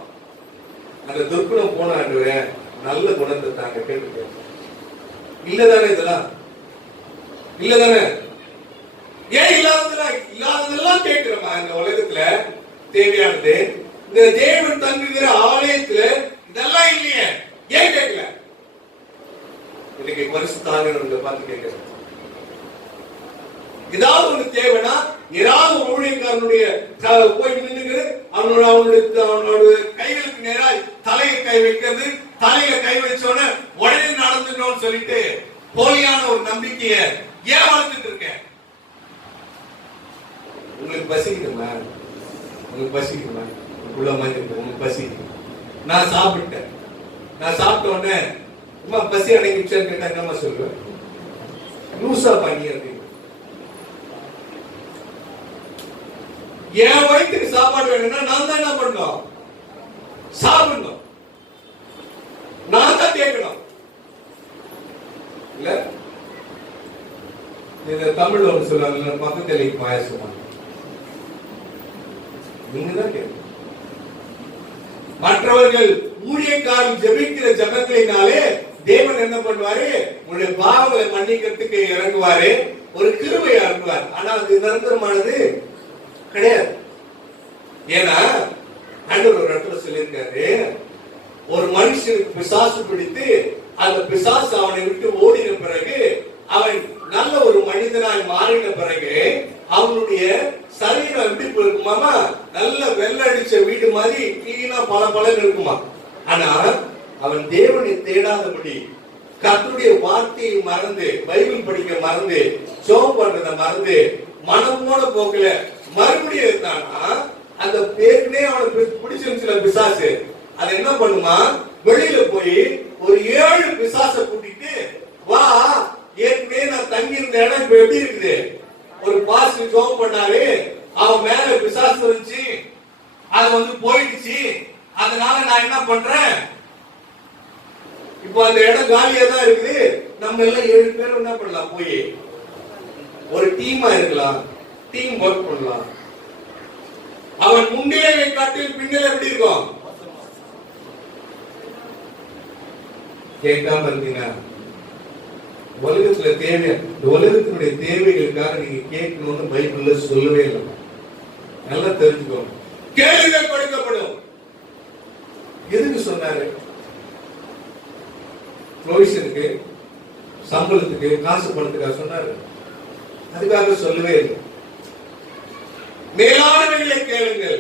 அந்த துர்க்குணம் போனாண்டு நல்ல குணத்தை தாங்க. கேட்டிருக்கேன்? இல்லதானே? இதெல்லாம் இல்லதானே? ஏன் இல்லாததெல்லாம் கேட்கிறோமா? இந்த உலகத்துல தேவையானது இந்த தேவன் தங்குகிற ஆலயத்துல இதெல்லாம் இல்லையே, ஏன் கேட்கல? இன்னைக்கு பரிசுத்தாவியானவரை பார்த்து கேட்கிறேன். ஏதாவது ஒண்ணு தேவைன்னா ஏதாவது ஊழியக்காரனுடைய போய் நின்று அவனோட கைகளுக்கு நேராய் தலையை கை வைக்கிறது, தலையில கை வச்சோன்னு உடனே நடந்துட்டோம்னு சொல்லிட்டு போலியான ஒரு நம்பிக்கையை ஏன் வளர்த்துட்டு இருக்கேன்? உங்களுக்கு பசிக்குதுமா? உங்களுக்கு பசிக்குமா? உள்ள மாதிரி உங்களுக்கு பசிக்குது. நான் சாப்பிட்டேன், நான் சாப்பிட்ட உடனே அம்மா பசி அடங்கிடுச்சான்னு கேட்டா என்னம்மா சொல்லுவேன்? லூசா பண்ணி இருக்கு. என் வயிற்றுக்கு சாப்பாடு வேணும்னா நான் தான் என்ன பண்ணணும்? சாப்பிடணும். நான் தான் கேட்கணும். இல்ல இந்த தமிழ் ஒன்று சொல்லுவாங்க, பக்கத்துல பாயசம். நீங்க தான் கேட்கணும். மற்றவர்கள் ஊழியக்காரன் ஜெபிக்கிற ஜெபங்களினாலே தேவன் என்ன பண்ணுவாரு? உங்களுடைய பாவங்களை மன்னிக்கிறதுக்கு இறங்குவாரு, ஒரு கிருபையை இறங்குவார். ஆனா அது நிரந்தரமானது கிடையாது. ஏன்னா ஆண்டவர் ஒரு இடத்துல சொல்லியிருக்காரு, ஒரு மனுஷனுக்கு பிசாசு பிடித்து அந்த பிசாசு அவனை விட்டு ஓடின பிறகு, அவன் நல்ல ஒரு மனிதனாய் மாறின பிறகு அவனுடைய சரீரம் எப்படி இருக்குமாமா? நல்ல வெள்ளடிச்ச வீடு மாதிரி கிளீனா பல இருக்குமா. ஆனா அவன் தேவனை தேடாதபடி, கர்த்தருடைய வார்த்தையை மறந்து, பைபிள் படிக்க மறந்து, ஜெபம் பண்றத மறந்து, மனம் போன போக்குல மறுபடியும் இருந்தானா, அந்த பேருனே அவனுக்கு பிடிச்சிருந்துச்சுல பிசாசு, அது என்ன பண்ணுமா? வெளியில போய் ஒரு 7 பிசாசை கூட்டிட்டு இடம் இப்ப எப்படி இருக்குது? ஒரு பாஸ்டர் ஜோம் பண்ணாரு, அவன் மேல பிசாசு வந்துச்சு, அது வந்து போயிடுச்சு, அதனால நான் என்ன பண்றேன், இப்போ அந்த இடம் காலியா தான் இருக்குது. நம்ம எல்லாம் 7 பேர் என்ன பண்ணலாம், போய் ஒரு டீமா இருக்கலாம், டீம் ஒர்க் பண்ணலாம். அவன் முன்னிலை காட்டில் பின்னிலை எப்படி இருக்கும்? கேட்காம இருந்தீங்கன்னா உலகத்துல தேவை, இந்த உலகத்தினுடைய தேவைகளுக்காக நீங்க கேட்கணும்னு பைபிள்ல சொல்லவே இல்லை. நல்லா தெரிஞ்சுக்கோங்க. கேளுங்கள் கொடுக்கப்படும். எதுக்கு சொன்னாரு? ப்ரொவிஷனுக்கு, சம்பளத்துக்கு, காசு பணத்துக்காக சொன்னாரு? அதுக்காக சொல்லவே இல்லை. மேலானவைகளை கேளுங்கள்,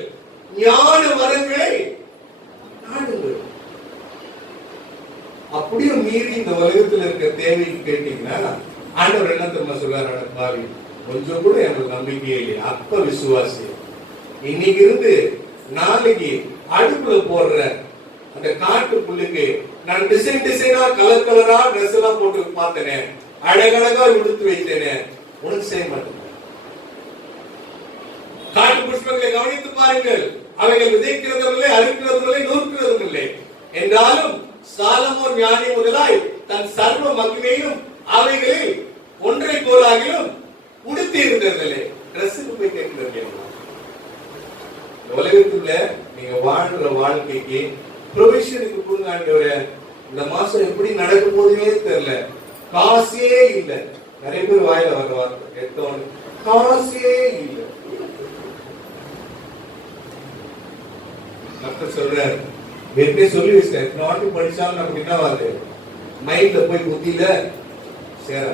ஞான வரங்களை நாடுங்கள். அப்படியே மீறி இந்த உலகத்துல இருக்க தேவைக்கு கேட்டீங்கன்னா ஆண்டவர் என்ன தெரியுமா சொல்றாரு? பாவி, கொஞ்சம் கூட எனக்கு நம்பிக்கையே இல்லை, அப்ப விசுவாசி. இன்னைக்கு இருந்து நாளைக்கு அடுப்புல போடுற அந்த காட்டு புல்லுக்கு நான் டிசைனா கலர் கலரா ட்ரெஸ் எல்லாம் போட்டு பார்த்தேனே, அழகழகா உடுத்து வைத்தேனே, உனக்கு செய்ய மாட்டேன். காட்டு புஷ்பங்களை கவனித்து பாருங்கள், அவைகள் விதைக்கிறதும் இல்லை, அறுக்கிறதும் இல்லை, நூற்கிறதும் இல்லை. என்றாலும் சாலமோன் ஞானி முதலாய் தன் சர்வ மகிமையும் அவைகளில் ஒன்றை போலாகிலும் உடுத்தி இருந்ததில்லை. ட்ரெஸ்ஸுக்கு போய் கேட்கிறது. உலகத்துல நீங்க வாழ்ற வாழ்க்கைக்கு ப்ரொவிஷனுக்கு கொடுங்க ஆண்டவரே. இந்த மாசம் எப்படி நடக்க போதுமே தெரியல, காசே இல்ல. நிறைய பேர் வாயில வர வார்த்தை கேட்டோன்னு, காசே இல்ல. சொல்றாரு, வெற்றி சொல்லி வச்சிட்டேன், நாட்டு படிச்சாலும் நமக்கு என்ன வருது, மைண்ட்ல போய் புத்தியில சேர.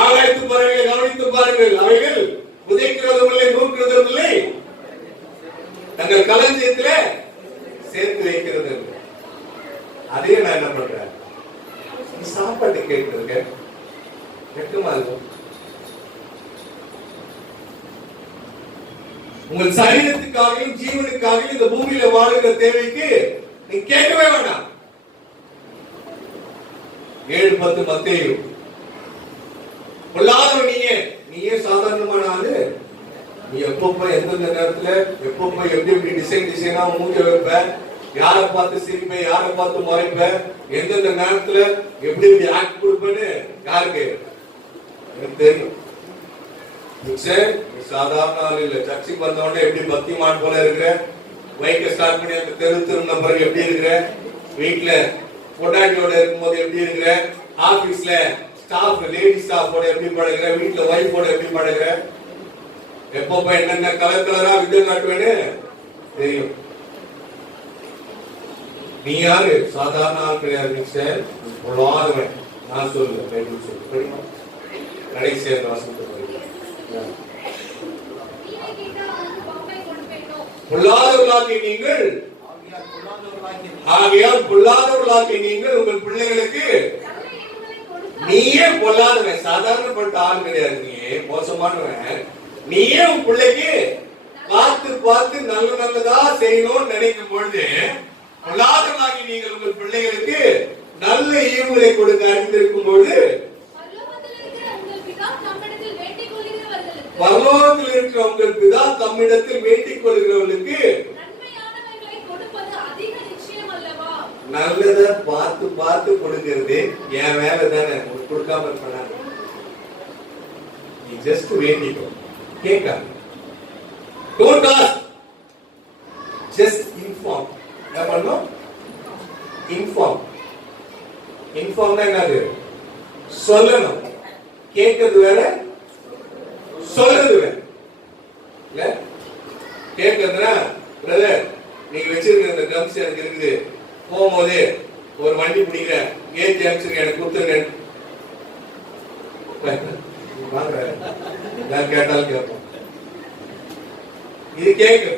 ஆகாயத்து பறவைகளை கவனித்து பாருங்கள், அவைகள் புதைக்கிறதும் இல்லை, நூற்கிறதும் இல்லை, தங்கள் களஞ்சியத்திலே சேர்த்து வைக்கிறது. அதே நான் என்ன பண்றேன், சாப்பாட்டு கேட்கிறதுங்க வெக்கமா இருக்கும். உங்கள் சரீரத்துக்காகவும் ஜீவனுக்காகவும் இந்த பூமியில வாழுகிற தேவைக்கு நீ கேட்கவே வேண்டாம். 7:10 மத்தேயு. பொல்லாதவன் நீயே சாதாரணமான ஆளு. நீ எப்பப்ப எந்தெந்த நேரத்துல எப்பப்ப எப்படி டிசைனா மூஞ்ச வைப்ப, யாரை பார்த்து சிரிப்ப, யாரை பார்த்து முறைப்ப, எந்தெந்த நேரத்துல எப்படி ஆக்ட் கொடுப்பேன்னு யாருக்கு எனக்கு தெரியும். சாதாரண ஆள் இல்ல. சர்ச்சுக்கு வந்தவொடனே எப்படி பக்திமான் போல இருக்கிற, பைக்கை ஸ்டார்ட் பண்ணி அந்த தெரு திரும்ப பிறகு எப்படி இருக்கிற, வீட்டுல பொண்டாட்டியோட இருக்கும்போது எப்படி இருக்கிற, ஆபீஸ்ல ஸ்டாஃப் லேடி ஸ்டாஃபோட எப்படி பழகுற, வீட்டுல ஒய்ஃபோட எப்படி பழகுற, எப்பப்ப என்னென்ன கலர் கலரா வித்தியம் காட்டுவேன்னு தெரியும். நீ யாரு? சாதாரண ஆள் கிடையாது சார், பொல்லாதவன். நான் சொல்லுவேன், பைபிள் சொல்லு, கடைசியா வாசத்தை பொல்லாதவர்களாகிய நீங்கள், ஆகையால் பொல்லாதவர்களாகிய நீங்கள் உங்கள் பிள்ளைகளுக்கு, நீயே பொல்லாதவன், சாதாரணப்பட்ட ஆள் கிடையாது, நீயே மோசமானவன். நீயே உன் பிள்ளைக்கு பார்த்து பார்த்து நல்லதா செய்யணும்னு நினைக்கும் பொழுது, பொல்லாதவர்களாகிய நீங்கள் உங்கள் பிள்ளைகளுக்கு நல்ல ஈவுகளை கொடுக்க அறிந்திருக்கும் பொழுது, பரலோகத்தில் இருக்கிற உங்கள் பிதா தம்மிடத்தில் வேண்டிக் கொள்கிறவர்களுக்கு நல்லத பார்த்து பார்த்து கொடுக்கிறது என் வேலை தானே. கொடுக்காம இருப்பா, நீ ஜஸ்ட் வேண்டிக்கோ, கேட்காம. Don't ask, just inform. என்ன பண்ணணும்? இன்ஃபார்ம். இன்ஃபார்ம்னா என்னது? சொல்லணும். கேட்கிறது வேற, சொல்றது வேற. இல்ல கேட்கிறதுனா, பிரதர் நீங்க வச்சிருக்கிற இந்த ட்ரம்ஸ் எனக்கு இருக்குது, போகும்போது ஒரு வண்டி பிடிக்கிற, ஏற்றி அனுப்பிச்சிருக்க, எனக்கு கொடுத்துருங்க. கேட்டாலும் கேட்போம். இது கேட்கு.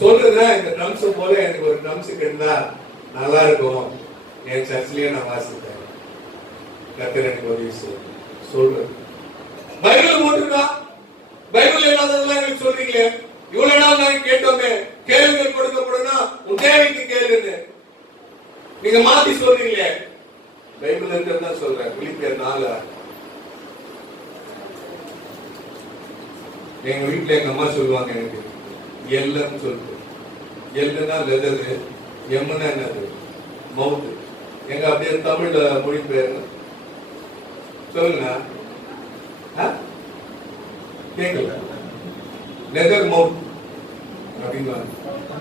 சொல்றதுனா, இந்த ட்ரம்ஸ் போல எனக்கு ஒரு ட்ரம்ஸ் இருந்தா நல்லா இருக்கும், என் சர்ச்சிலேயே நான் வாசிப்பேன், கர்த்தர் எனக்கு உதவி செய்யும் சொல்றது. பைபிள் போட்டுருக்கா? பைபிள் இல்லாததெல்லாம் எங்களுக்கு சொல்றீங்களே, இவ்வளவு நாள் நாங்க கேட்டோமே, கேள்விகள் கொடுக்கப்படுனா உன் தேவைக்கு கேளுன்னு நீங்க மாத்தி சொல்றீங்களே. பைபிள் இருக்கிறதா சொல்றேன். பிலிப்பியர் 4 எங்க வீட்டுல எங்க அம்மா சொல்லுவாங்க எனக்கு எல்லுன்னு சொல்லிட்டு. எல்லுன்னா லெதரு, எம்முன்னா என்னது மவுத்து. எங்க அப்படியே தமிழ்ல மொழிபெயர்ங்க சொல்லுங்க. கேட்கல. லெதர் மவுத் அப்படின்னா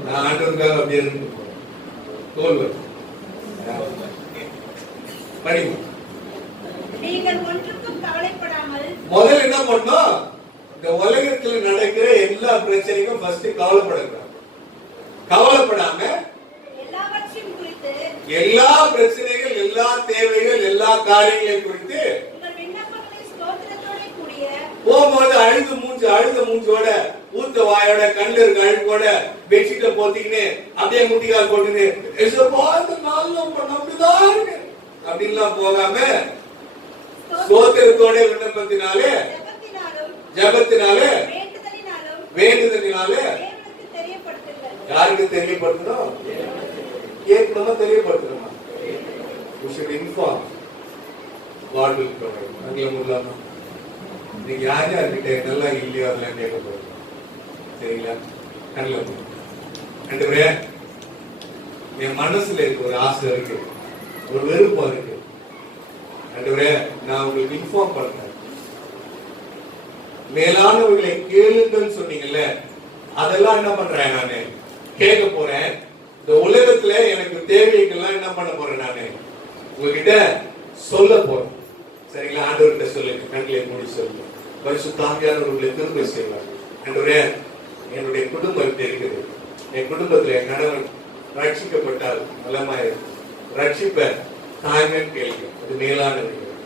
நான் ஆண்டவருக்காக அப்படியே இருந்து தோல் படிங்க. நீங்கள் ஒன்றுக்கும் கவலைப்படாமல் முதல்ல என்ன பண்ணோம், இந்த உலகத்துல நடக்கிற எல்லா பிரச்சனைக்கும் ஃபர்ஸ்ட் கவலைப்படக்கூடாது. கவலைப்படாம எல்லாவற்றையும் குறித்து, எல்லா பிரச்சனைகள், எல்லா தேவைகள், எல்லா காரியங்களையும் குறித்து உங்கள் விண்ணப்பங்களை ஸ்தோத்திரத்தோட கூடிய போகும்போது அழுத மூஞ்சோட ஊத்த வாயோட கண்ணுல இருக்க அழுக்கோட பெட்ஷீட்டை போத்திக்கின்னு அப்படியே முட்டிக்கால் போட்டுன்னு அப்படின்லாம் போகாம ஸ்தோத்திரத்தோட விண்ணப்பத்தினாலே ஜெபத்தினாலே வேண்டுதலினாலே தேவனுக்கு தெரியப்படுத்துங்கள். யாருக்கு தெரியப்படுத்தணும்? கேட்கணுமா தெரியப்படுத்தணுமா? You should inform. God will provide. அங்கேயும் முடியலாமா? நீங்க யார் யார்கிட்ட என்னெல்லாம் இல்லையோ அதெல்லாம் கேட்க போறீங்க. சரிங்களா? கண்ணில் ஆண்டவரே, என் மனசுல இருக்கு ஒரு ஆசை இருக்கு, ஒரு விருப்பம் இருக்கு. ஆண்டவரே, நான் உங்களுக்கு இன்ஃபார்ம் பண்றேன். மேலானவர்களை கேளுங்கன்னு சொன்னீங்கல்ல, அதெல்லாம் என்ன பண்றேன் நானு கேட்க போறேன். இந்த உலகத்துல எனக்கு தேவைகள்லாம் என்ன பண்ண போறேன் நானு உங்ககிட்ட சொல்ல போறேன். சரிங்களா? ஆண்டவர்கிட்ட சொல்லுங்க, கண்களை மூடி சொல்லுங்க. பரிசுத்த ஆவியானவர்களை திரும்ப செய்வார். ஆண்டவரே, என்னுடைய குடும்பம் இருக்குது, என் குடும்பத்துல என் கணவன் ரட்சிக்கப்பட்டால் நலமாயிருக்கு. ரட்சிப்ப தாங்கன்னு கேளுங்க, அது மேலானவைகள்.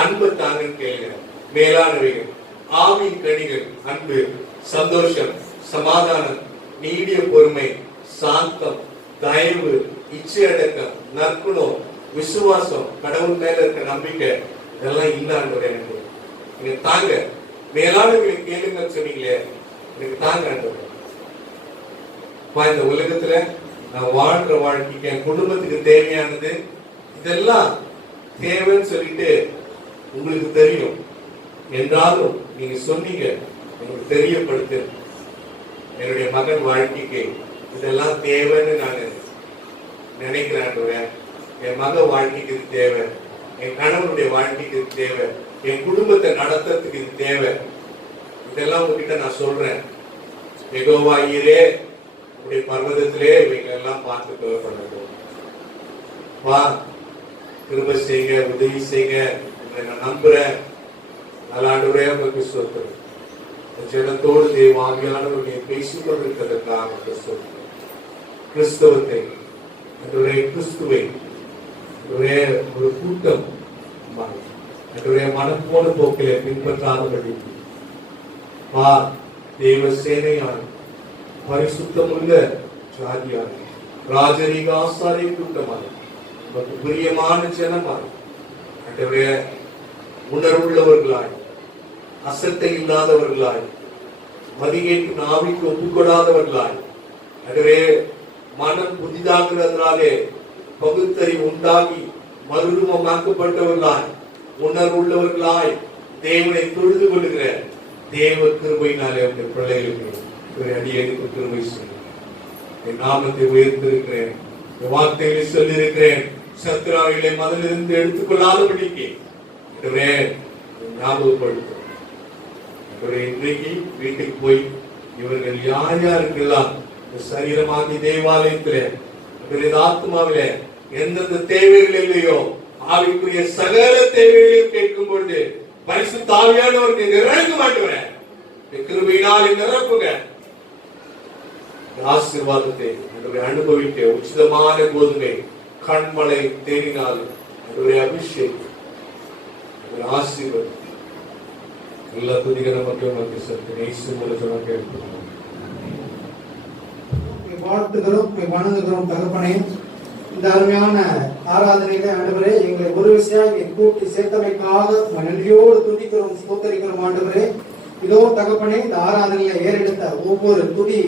அன்பு தாங்கன்னு கேளுங்க, மேலானவைகள். ஆவியின் கனிகள் அன்பு, சந்தோஷம், சமாதானம், நீடிய பொறுமை, சாந்தம், தயவு, இச்சையடக்கம், நற்குணம், விசுவாசம், கடவுள் மேல இருக்க நம்பிக்கை, இதெல்லாம் இல்லாண்டவர் எனக்கு நீங்க தாங்க. மேலானவர்களை கேளுங்கன்னு சொன்னீங்களே, எனக்கு தாங்க ஆண்டவர். இந்த உலகத்துல நான் வாழ்ற வாழ்க்கைக்கு, என் குடும்பத்துக்கு தேவையானது இதெல்லாம் தேவைன்னு சொல்லிட்டு உங்களுக்கு தெரியும் என்றாலும் நீங்க சொன்னீங்க, எனக்கு தெரியப்படுத்து. என்னுடைய மகன் வாழ்க்கைக்கு இதெல்லாம் தேவைன்னு நான் நினைக்கிறேன். என் மக வாழ்க்கைக்கு இது தேவை, என் கணவனுடைய வாழ்க்கைக்கு இது தேவை, என் குடும்பத்தை நடத்துறதுக்கு இது தேவை. இதெல்லாம் உங்ககிட்ட நான் சொல்றேன். யெகோவா ஈரே, உங்களுடைய பர்வதத்திலே இவங்க எல்லாம் பார்த்து கொள்ளப்படட்டும். வா, கிருபை செய்யுங்க, உதவி செய்யுங்க, நான் நம்புறேன். நல்லாண்டவரே, உங்களுக்கு ஸ்தோத்திரம். ஜனத்தோடு தேவ ஆவியானவர்களை பேசிக் கொண்டிருக்கிறதற்காக ஸ்தோத்திரம். கிறிஸ்தவத்தை, கிறிஸ்துவை ஒரு கூட்டம் மனப்போன போக்கிலே பின்பற்றாதபடி வா, தேவ சேனையான பரிசுத்தமுள்ள ஜாதியான ராஜரீக ஆசாரிய கூட்டமான நமக்கு பிரியமான ஜனமான உணர்வுள்ளவர்களாய், அசட்டை இல்லாதவர்களாய், மதியேற்று நாவிக்கு ஒப்புக்கொடாதவர்களாய், அதுவே மனம் புதிதாகிறதுனாலே பகுத்தறிவு உண்டாகி மறுரூபமாக்கப்பட்டவர்களாய், உணர்வுள்ளவர்களாய், தேவனை தொழுது கொள்ளுகிற தேவ கிருபையினாலே உடைய பிள்ளைகளுக்கு அடியேற்கு கிருபை செய்யும். என் நாமத்தை உயர்த்திருக்கிறேன், வார்த்தைகளை சொல்லியிருக்கிறேன். சத்துராவிகளை மதிலிருந்து எடுத்துக்கொள்ளாதபடிக்கு ஞாபகப்படுத்தும். இன்றைக்கு வீட்டுக்கு போய் இவர்கள் யார் யாருக்கெல்லாம் சரீரமாகி தேவாலயத்திலே ஆத்மாவிலே எந்தெந்த தேவைகள் இல்லையோ ஆவிக்குரிய சகல தேவைகளையும் கேட்கும் பொழுது பரிசுத்த ஆவியானவருக்கு நிரங்க மாட்டுவேன். கிருபையினால் நிரப்புங்க. ஆசீர்வாதத்தை அனுபவிக்க உச்சிதமான கோதுமை கண்மலை தேடினால் அபிஷேகம் ஆசீர்வாதம் எல்லா துதிக நமக்கு வாழ்த்துகிறோம், வணங்குகிறோம். தகப்பனே, இந்த அருமையான ஆராதனையில ஆண்டவரே எங்களை ஒரு விஷயம் கூட்டி சேர்த்தமைக்காக நன்றியோடு துதிக்கிறோம், ஸ்தோத்தரிக்கிறோம். ஆண்டவரே, இதோ தகப்பனே, இந்த ஆராதனையில ஏறெடுத்த ஒவ்வொரு துதி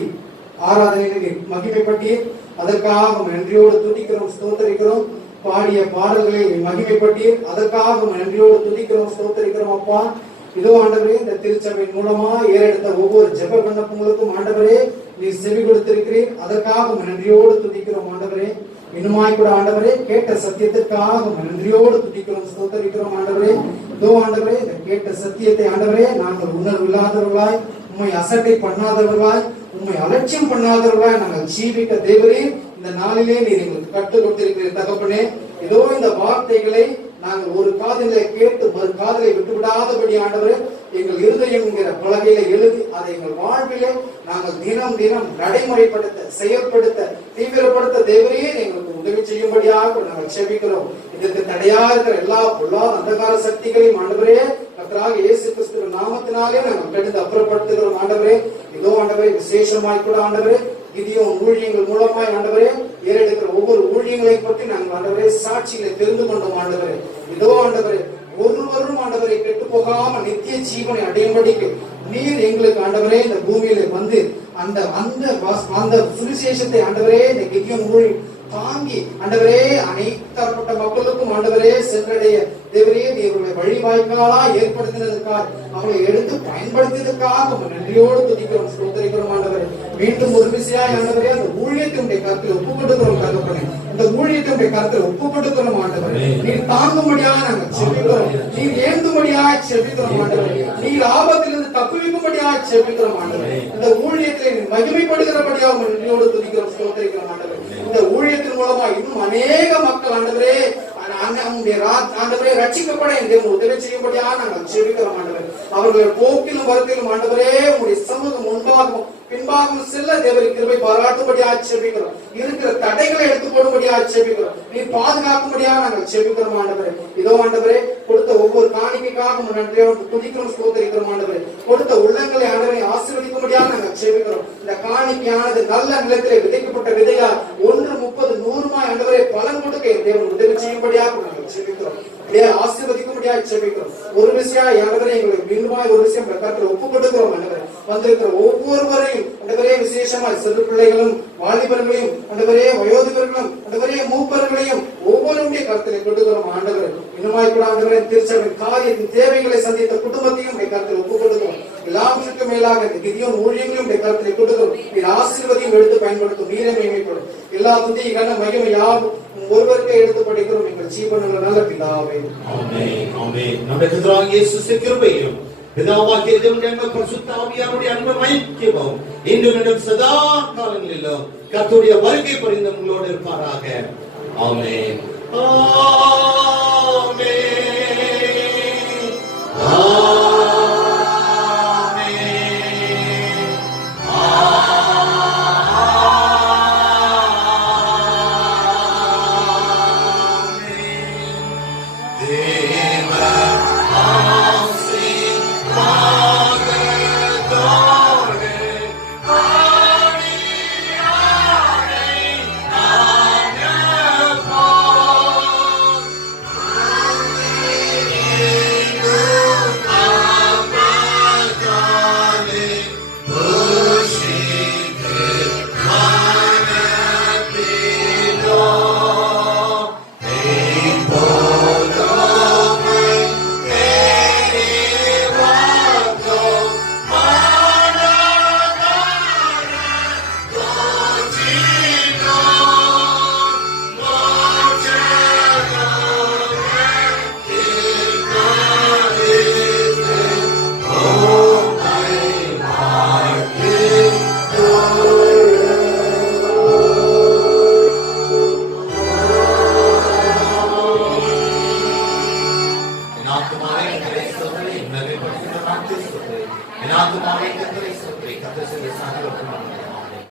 ஆராதனையில மகிமைப்பட்டீர், அதற்காக நன்றியோடு துதிக்கிறோம், ஸ்தோத்தரிக்கிறோம். பாடிய பாடல்களை மகிமைப்பட்டீர், அதற்காக நன்றியோடு துதிக்கிறோம், ஸ்தோத்தரிக்கிறோம். அப்பா, இதோ ஆண்டவரே இந்த திருச்சபையின் மூலமா ஏறெடுத்த ஒவ்வொரு ஜெப விண்ணப்பங்களுக்கும் ஆண்டவரே நீர் செவி கொடுத்திருக்கிறீர். அதற்காக நன்றியோடு துதிக்கிறோம் ஆண்டவரே. இன்னுமாய் கூட ஆண்டவரே கேட்ட சத்தியத்திற்காக நன்றியோடு துதிக்கிறோம், ஸ்தோத்தரிக்கிறோம் ஆண்டவரே. இதோ ஆண்டவரே இந்த கேட்ட சத்தியத்தை ஆண்டவரே நாங்கள் உணர்வு இல்லாதவர்களாய், உம்மை அசட்டை பண்ணாதவர்களாய், உம்மை அலட்சியம் பண்ணாதவர்களாய் நாங்கள் ஜீவிக்க தேவரே இந்த நாளிலே நீர் எங்களுக்கு கற்றுக் கொடுத்திருக்கிறீர் தகப்பனே. இதோ இந்த வார்த்தைகளை நாங்கள் ஒரு காதிலே கேட்டு மறு காதலை விட்டுவிடாதபடி ஆண்டவரே எங்கள் இருதயம் என்கிற பலகையில எழுதி அதை எங்கள் வாழ்விலே நாங்கள் தினம் தினம் நடைமுறைப்படுத்த, செயல்படுத்த, தீவிரப்படுத்த தேவரையே எங்களுக்கு உதவி செய்யும்படியாக நாங்கள் செபிக்கிறோம். இதற்கு தடையா இருக்கிற எல்லா பொல்லாத அந்தகார சக்திகளையும் ஆண்டவரே கர்த்தராக இயேசு கிறிஸ்துவின் நாமத்தினாலே நாங்கள் கடிந்து அப்புறப்படுத்துகிறோம் ஆண்டவரே. இதோ ஆண்டவரே விசேஷமாய் கூட ஆண்டவரே கிதியோன் ஊழியங்கள் மூலமாய் ஆண்டவரே ஏறெடுக்கிற ஒவ்வொரு ஊழியங்களை பற்றி நாங்கள் ஆண்டவரே சாட்சிகளை தெரிந்து கொண்டோம் ஆண்டவரே. இதோ ஆண்டவரே ஒருவரும் ஆண்டவரை கெட்டு போகாம நித்திய ஜீவனை அடையும்படிக்கு நீர் எங்களுக்கு ஆண்டவரே இந்த பூமியில வந்து அந்த அந்த அந்த சுவிசேஷத்தை ஆண்டவரே இந்த கிதியோன் ஊழி தாங்கி ஆண்டவரே அனைத்து தரப்பட்ட மக்களுக்கும் ஆண்டவரே சென்றடைய தேவரே நீருடைய வழி வாய்க்காலா ஏற்படுத்தினதுக்காக அவங்களை எடுத்து பயன்படுத்தியதற்காக நன்றியோடு துதிக்கிறோம், ஸ்தோத்திரிக்கிறோம் ஆண்டவரே. மீண்டும் ஒரு விசையாய் ஆண்டவரே அந்த ஊழியத்தினுடைய கருத்தில் ஒப்பு கொடுக்கிறோம் தகப்பனே. இந்த ஊழியத்தினுடைய கருத்தில் ஒப்பு கொடுக்கிறோம் ஆண்டவரே. நீர் தாங்கும்படியாக நாங்கள் செபிக்கிறோம், நீர் ஏந்தும்படியாக செபிக்கிறோம் ஆண்டவரே. நீர் ஆபத்திலிருந்து தப்புவிக்கும்படியாக செபிக்கிறோம் ஆண்டவரே. இந்த ஊழியத்தை மகிமைப்படுகிறபடியாக நன்றியோடு துதிக்கிறோம், ஸ்தோத்திரிக்கிறோம் ஆண்டவரே. இந்த ஊழியத்தின் மூலமா இன்னும் அநேக மக்கள் ஆண்டவரே ஆண்டவரே ரட்சிக்கப்பட எங்களுக்கு உதவி செய்யும்படியாக நாங்கள் ஜெபிக்கிறோம் ஆண்டவரே. அவர்கள் போக்கிலும் வரத்திலும் ஆண்டவரே உங்களுடைய சமூகம் முன்பாகவும் பின்பாகவும் செல்ல தேவரை கிருபை பாராட்டும்படியாக ஜெபிக்கிறோம். இருக்கிற தடைகளை எடுத்து போடும்படியாக ஜெபிக்கிறோம். நீ பாதுகாக்கும்படியாக நாங்கள் ஜெபிக்கிறோம் ஆண்டவரே. இதோ ஆண்டவரே கொடுத்த ஒவ்வொரு காணிக்கைக்காக நன்றியோடு துதிக்கிறோம், ஸ்தோத்திரிக்கிறோம் ஆண்டவரே. கொடுத்த உள்ளங்களை ஆண்டவரை ஆசீர்வதிக்கும்படியாக நாங்கள் ஜெபிக்கிறோம். இந்த காணிக்கையானது நல்ல நிலத்திலே விதைக்கப்பட்ட விதையால் 1, 30, 100 ஆண்டவரே பலன் கொடுக்க தேவன் உதவி செய்யும்படியாக நாங்கள் ஜெபிக்கிறோம். ஆசீர்வதிக்கும்படியாக ஜெபிக்கிறோம். ஒரு விஷயம் ஆண்டவரே எங்களுக்கு மீண்டுமாய் ஒரு விஷயம் கர்த்தர் ஒப்பு கொடுக்கிறோம் ஆண்டவரே. வந்திருக்கிற ஒவ்வொருவரையும் ஆண்டவரே விசேஷமாய் சிறு பிள்ளைகளும் வாலிபர்களையும் ஆண்டவரே வயோதிபர்களும் ஆண்டவரே மூப்பர்களையும் ஒவ்வொருடைய கருத்திலே கொடுக்கிறோம் ஆண்டவரே. இன்னுமாய் கூட ஆண்டவரே திருச்சபை காரியத்தின் தேவைகளை சந்தித்த குடும்பத்தையும் கருத்தில் ஒப்பு கொடுக்கிறோம். எல்லாவற்றுக்கும் மேலாக இந்த கிதியோன் ஊழியங்களும் கருத்திலே கொடுக்கிறோம். நீர் ஆசீர்வதியும் எடுத்து பயன்படுத்தும், நீரை மேம்படும். எல்லா துதி கன மகிமை யாவும் ஒருவருக்கே எடுத்து படிக்கிறோம் எங்கள் ஜீவனுள்ள நல்ல பிதாவே. ஆமென், ஆமென். நம்முடைய கர்த்தராகிய இயேசு கிருபையும் பிதாவாகிய தேவனுடைய அன்பும் பரிசுத்த ஆவியானவருடைய அன்பும் ஐக்கியமும் இன்றும் சதா காலங்களிலும் கர்த்தருடைய வருகை பரிந்து உங்களோடு இருப்பாராக. ஆமென்.